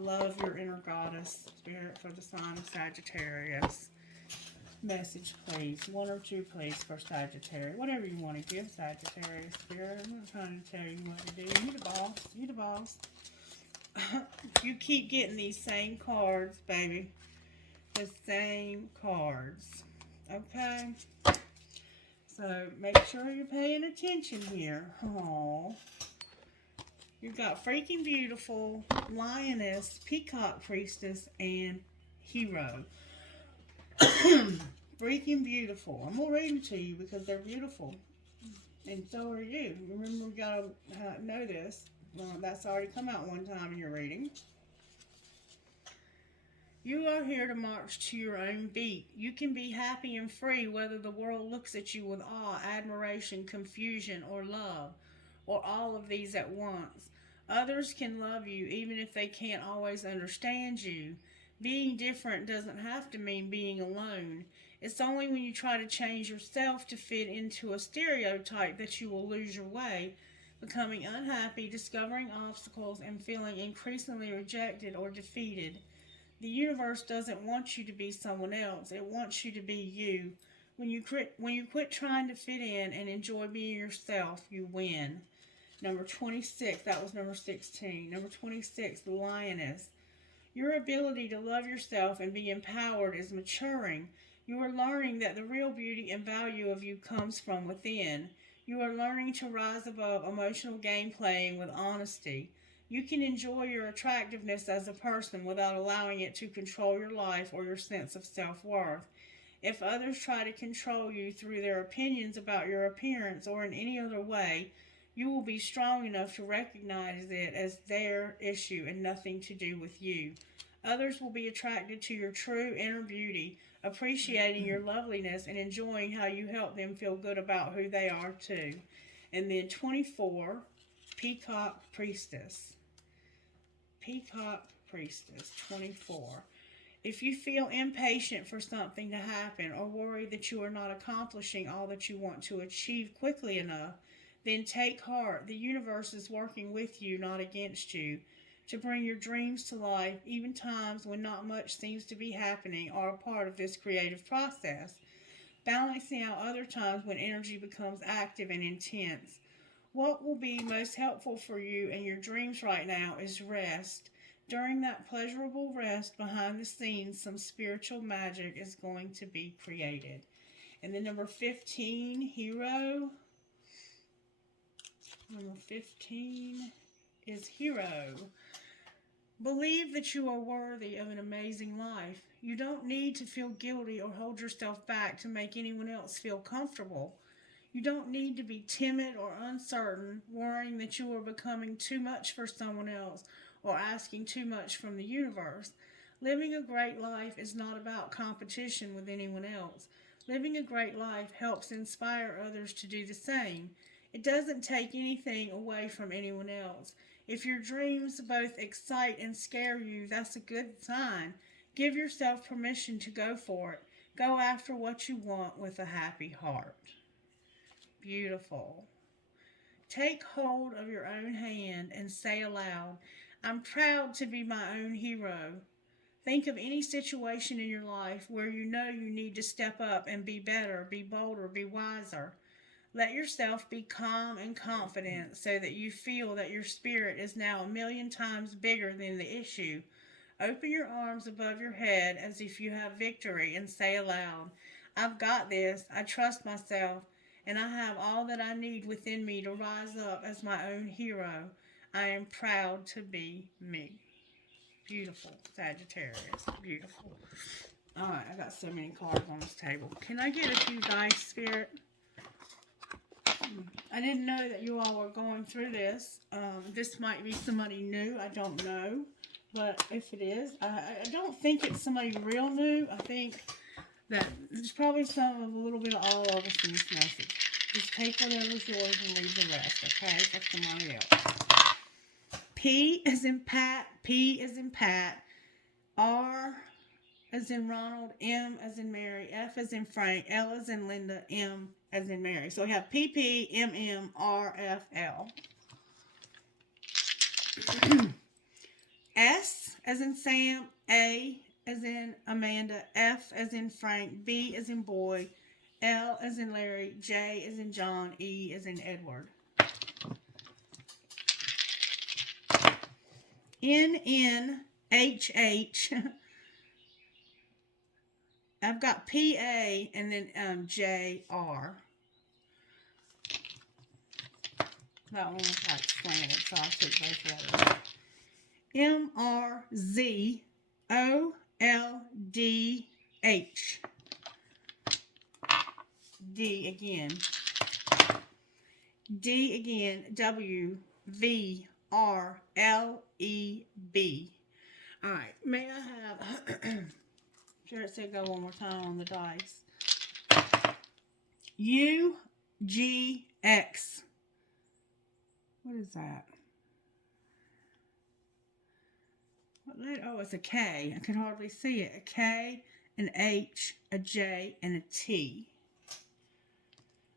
Love Your Inner Goddess Spirit for the sign of Sagittarius? Message, please. 1 or 2, please, for Sagittarius. Whatever you want to give, Sagittarius Spirit. I'm not trying to tell you what to do. You the boss. You the boss. You keep getting these same cards, baby. The same cards. Okay? So, make sure you're paying attention here. Aww. You've got Freaking Beautiful, Lioness, Peacock Priestess, and Hero. Freaking Beautiful. I'm going to read them to you because they're beautiful. And so are you. Remember, we got to know this. That's already come out one time in your reading. You are here to march to your own beat. You can be happy and free whether the world looks at you with awe, admiration, confusion, or love, or all of these at once. Others can love you even if they can't always understand you. Being different doesn't have to mean being alone. It's only when you try to change yourself to fit into a stereotype that you will lose your way, becoming unhappy, discovering obstacles, and feeling increasingly rejected or defeated. The universe doesn't want you to be someone else. It wants you to be you. When you quit trying to fit in and enjoy being yourself, you win. Number 26, that was number 16. Number 26, the Lioness. Your ability to love yourself and be empowered is maturing. You are learning that the real beauty and value of you comes from within. You are learning to rise above emotional game playing with honesty. You can enjoy your attractiveness as a person without allowing it to control your life or your sense of self-worth. If others try to control you through their opinions about your appearance or in any other way, you will be strong enough to recognize it as their issue and nothing to do with you. Others will be attracted to your true inner beauty, appreciating your loveliness and enjoying how you help them feel good about who they are too. And then 24, Peacock Priestess. Peacock Priestess, 24. If you feel impatient for something to happen or worry that you are not accomplishing all that you want to achieve quickly enough, then take heart. The universe is working with you, not against you, to bring your dreams to life. Even times when not much seems to be happening are a part of this creative process, balancing out other times when energy becomes active and intense. What will be most helpful for you and your dreams right now is rest. During that pleasurable rest behind the scenes, some spiritual magic is going to be created. And then number 15, Hero. Number 15 is Hero. Believe that you are worthy of an amazing life. You don't need to feel guilty or hold yourself back to make anyone else feel comfortable. You don't need to be timid or uncertain, worrying that you are becoming too much for someone else or asking too much from the universe. Living a great life is not about competition with anyone else. Living a great life helps inspire others to do the same. It doesn't take anything away from anyone else. If your dreams both excite and scare you, that's a good sign. Give yourself permission to go for it. Go after what you want with a happy heart. Beautiful. Take hold of your own hand and say aloud, I'm proud to be my own hero. Think of any situation in your life where you know you need to step up and be better, be bolder, be wiser. Let yourself be calm and confident so that you feel that your spirit is now 1,000,000 times bigger than the issue. Open your arms above your head as if you have victory and say aloud, I've got this, I trust myself, and I have all that I need within me to rise up as my own hero. I am proud to be me. Beautiful, Sagittarius. Beautiful. Alright, I got so many cards on this table. Can I get a few dice, Spirit? I didn't know that you all were going through this. This might be somebody new. I don't know. But if it is, I don't think it's somebody real new. I think that there's probably a little bit of all of us in this message. Just take whatever's yours and leave the rest, okay? That's somebody else. P as in Pat, P as in Pat, R as in Ronald, M as in Mary, F as in Frank, L as in Linda, M as in Mary. So we have P, P, M, M, R, F, L. S as in Sam, A as in Amanda, F as in Frank, B as in boy, L as in Larry, J as in John, E as in Edward. N, N, H, H. I've got P, A, and then J, R. That one was like slanted, so I'll take both letters. M, R, Z, O, L, D, H. D again. D again. W, V, R, L, E, B. Alright, may I have... Jared said go one more time on the dice. U, G, X. What is that? Oh, it's a K. I can hardly see it. A K, an H, a J, and a T.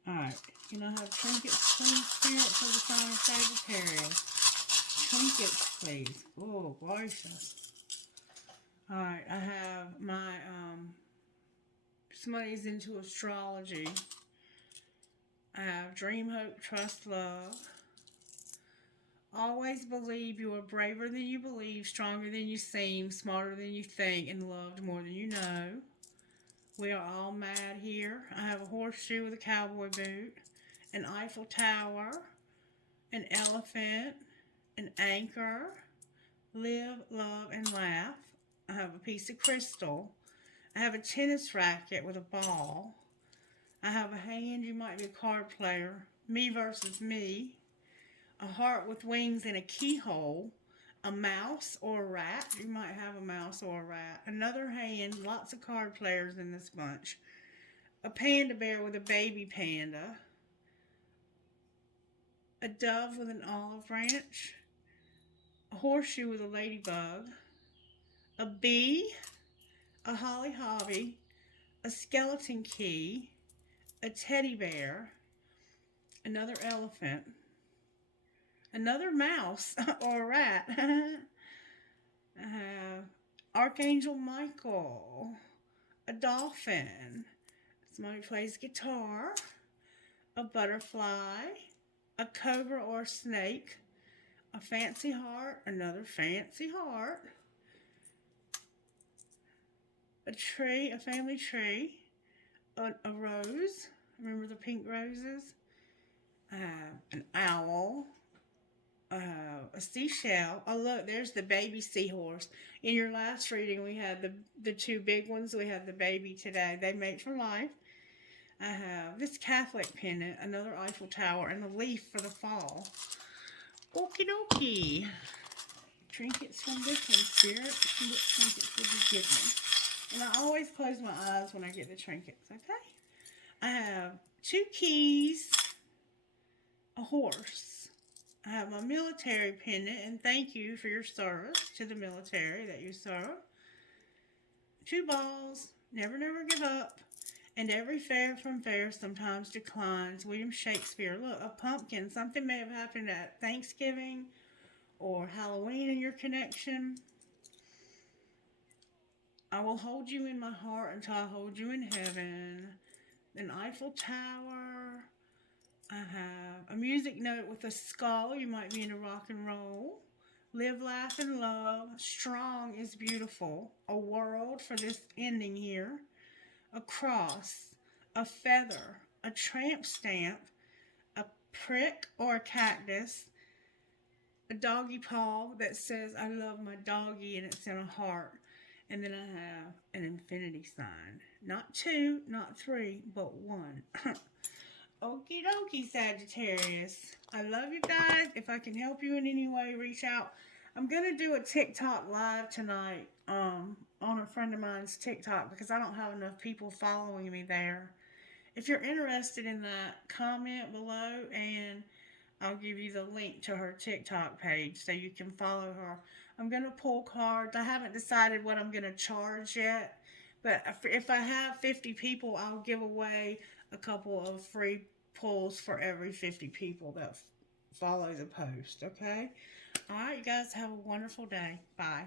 Alright. Can I have trinkets, please, Spirit, for the sign of Sagittarius? Trinkets, please. Oh, gracious. Alright, I have my, somebody's into astrology. I have dream, hope, trust, love. Always believe you are braver than you believe, stronger than you seem, smarter than you think, and loved more than you know. We are all mad here. I have a horseshoe with a cowboy boot, an Eiffel Tower, an elephant, an anchor, live, love, and laugh. I have a piece of crystal. I have a tennis racket with a ball. I have a hand, you might be a card player. Me versus me. A heart with wings and a keyhole. A mouse or a rat. You might have a mouse or a rat. Another hand, lots of card players in this bunch. A panda bear with a baby panda. A dove with an olive branch. A horseshoe with a ladybug. A bee. A holly hobby. A skeleton key. A teddy bear. Another elephant. Another mouse or a rat. Archangel Michael. A dolphin. Somebody plays guitar. A butterfly. A cobra or snake. A fancy heart. Another fancy heart. A tree. A family tree. A rose. Remember the pink roses? An owl. A seashell. Oh, look, there's the baby seahorse. In your last reading, we had the two big ones. We have the baby today. They mate for life. I have this Catholic pendant, another Eiffel Tower, and a leaf for the fall. Okie dokie. Trinkets from this one, Spirit. See what trinkets would you give me. And I always close my eyes when I get the trinkets, okay? I have 2 keys, a horse. I have my military pendant, and thank you for your service to the military that you serve. 2 balls, never, never give up. And every fare from fair sometimes declines. William Shakespeare. Look, a pumpkin. Something may have happened at Thanksgiving or Halloween in your connection. I will hold you in my heart until I hold you in heaven. An Eiffel Tower. I have a music note with a skull. You might be into rock and roll. Live, laugh, and love. Strong is beautiful. A world for this ending here. A cross. A feather. A tramp stamp. A prick or a cactus. A doggy paw that says, I love my doggy, and it's in a heart. And then I have an infinity sign. Not 2, not 3, but 1. Okie dokie, Sagittarius. I love you guys. If I can help you in any way, reach out. I'm going to do a TikTok live tonight on a friend of mine's TikTok because I don't have enough people following me there. If you're interested in that, comment below and I'll give you the link to her TikTok page so you can follow her. I'm going to pull cards. I haven't decided what I'm going to charge yet, but if I have 50 people, I'll give away a couple of free pulls for every 50 people that follow the post, okay? All right, you guys have a wonderful day. Bye.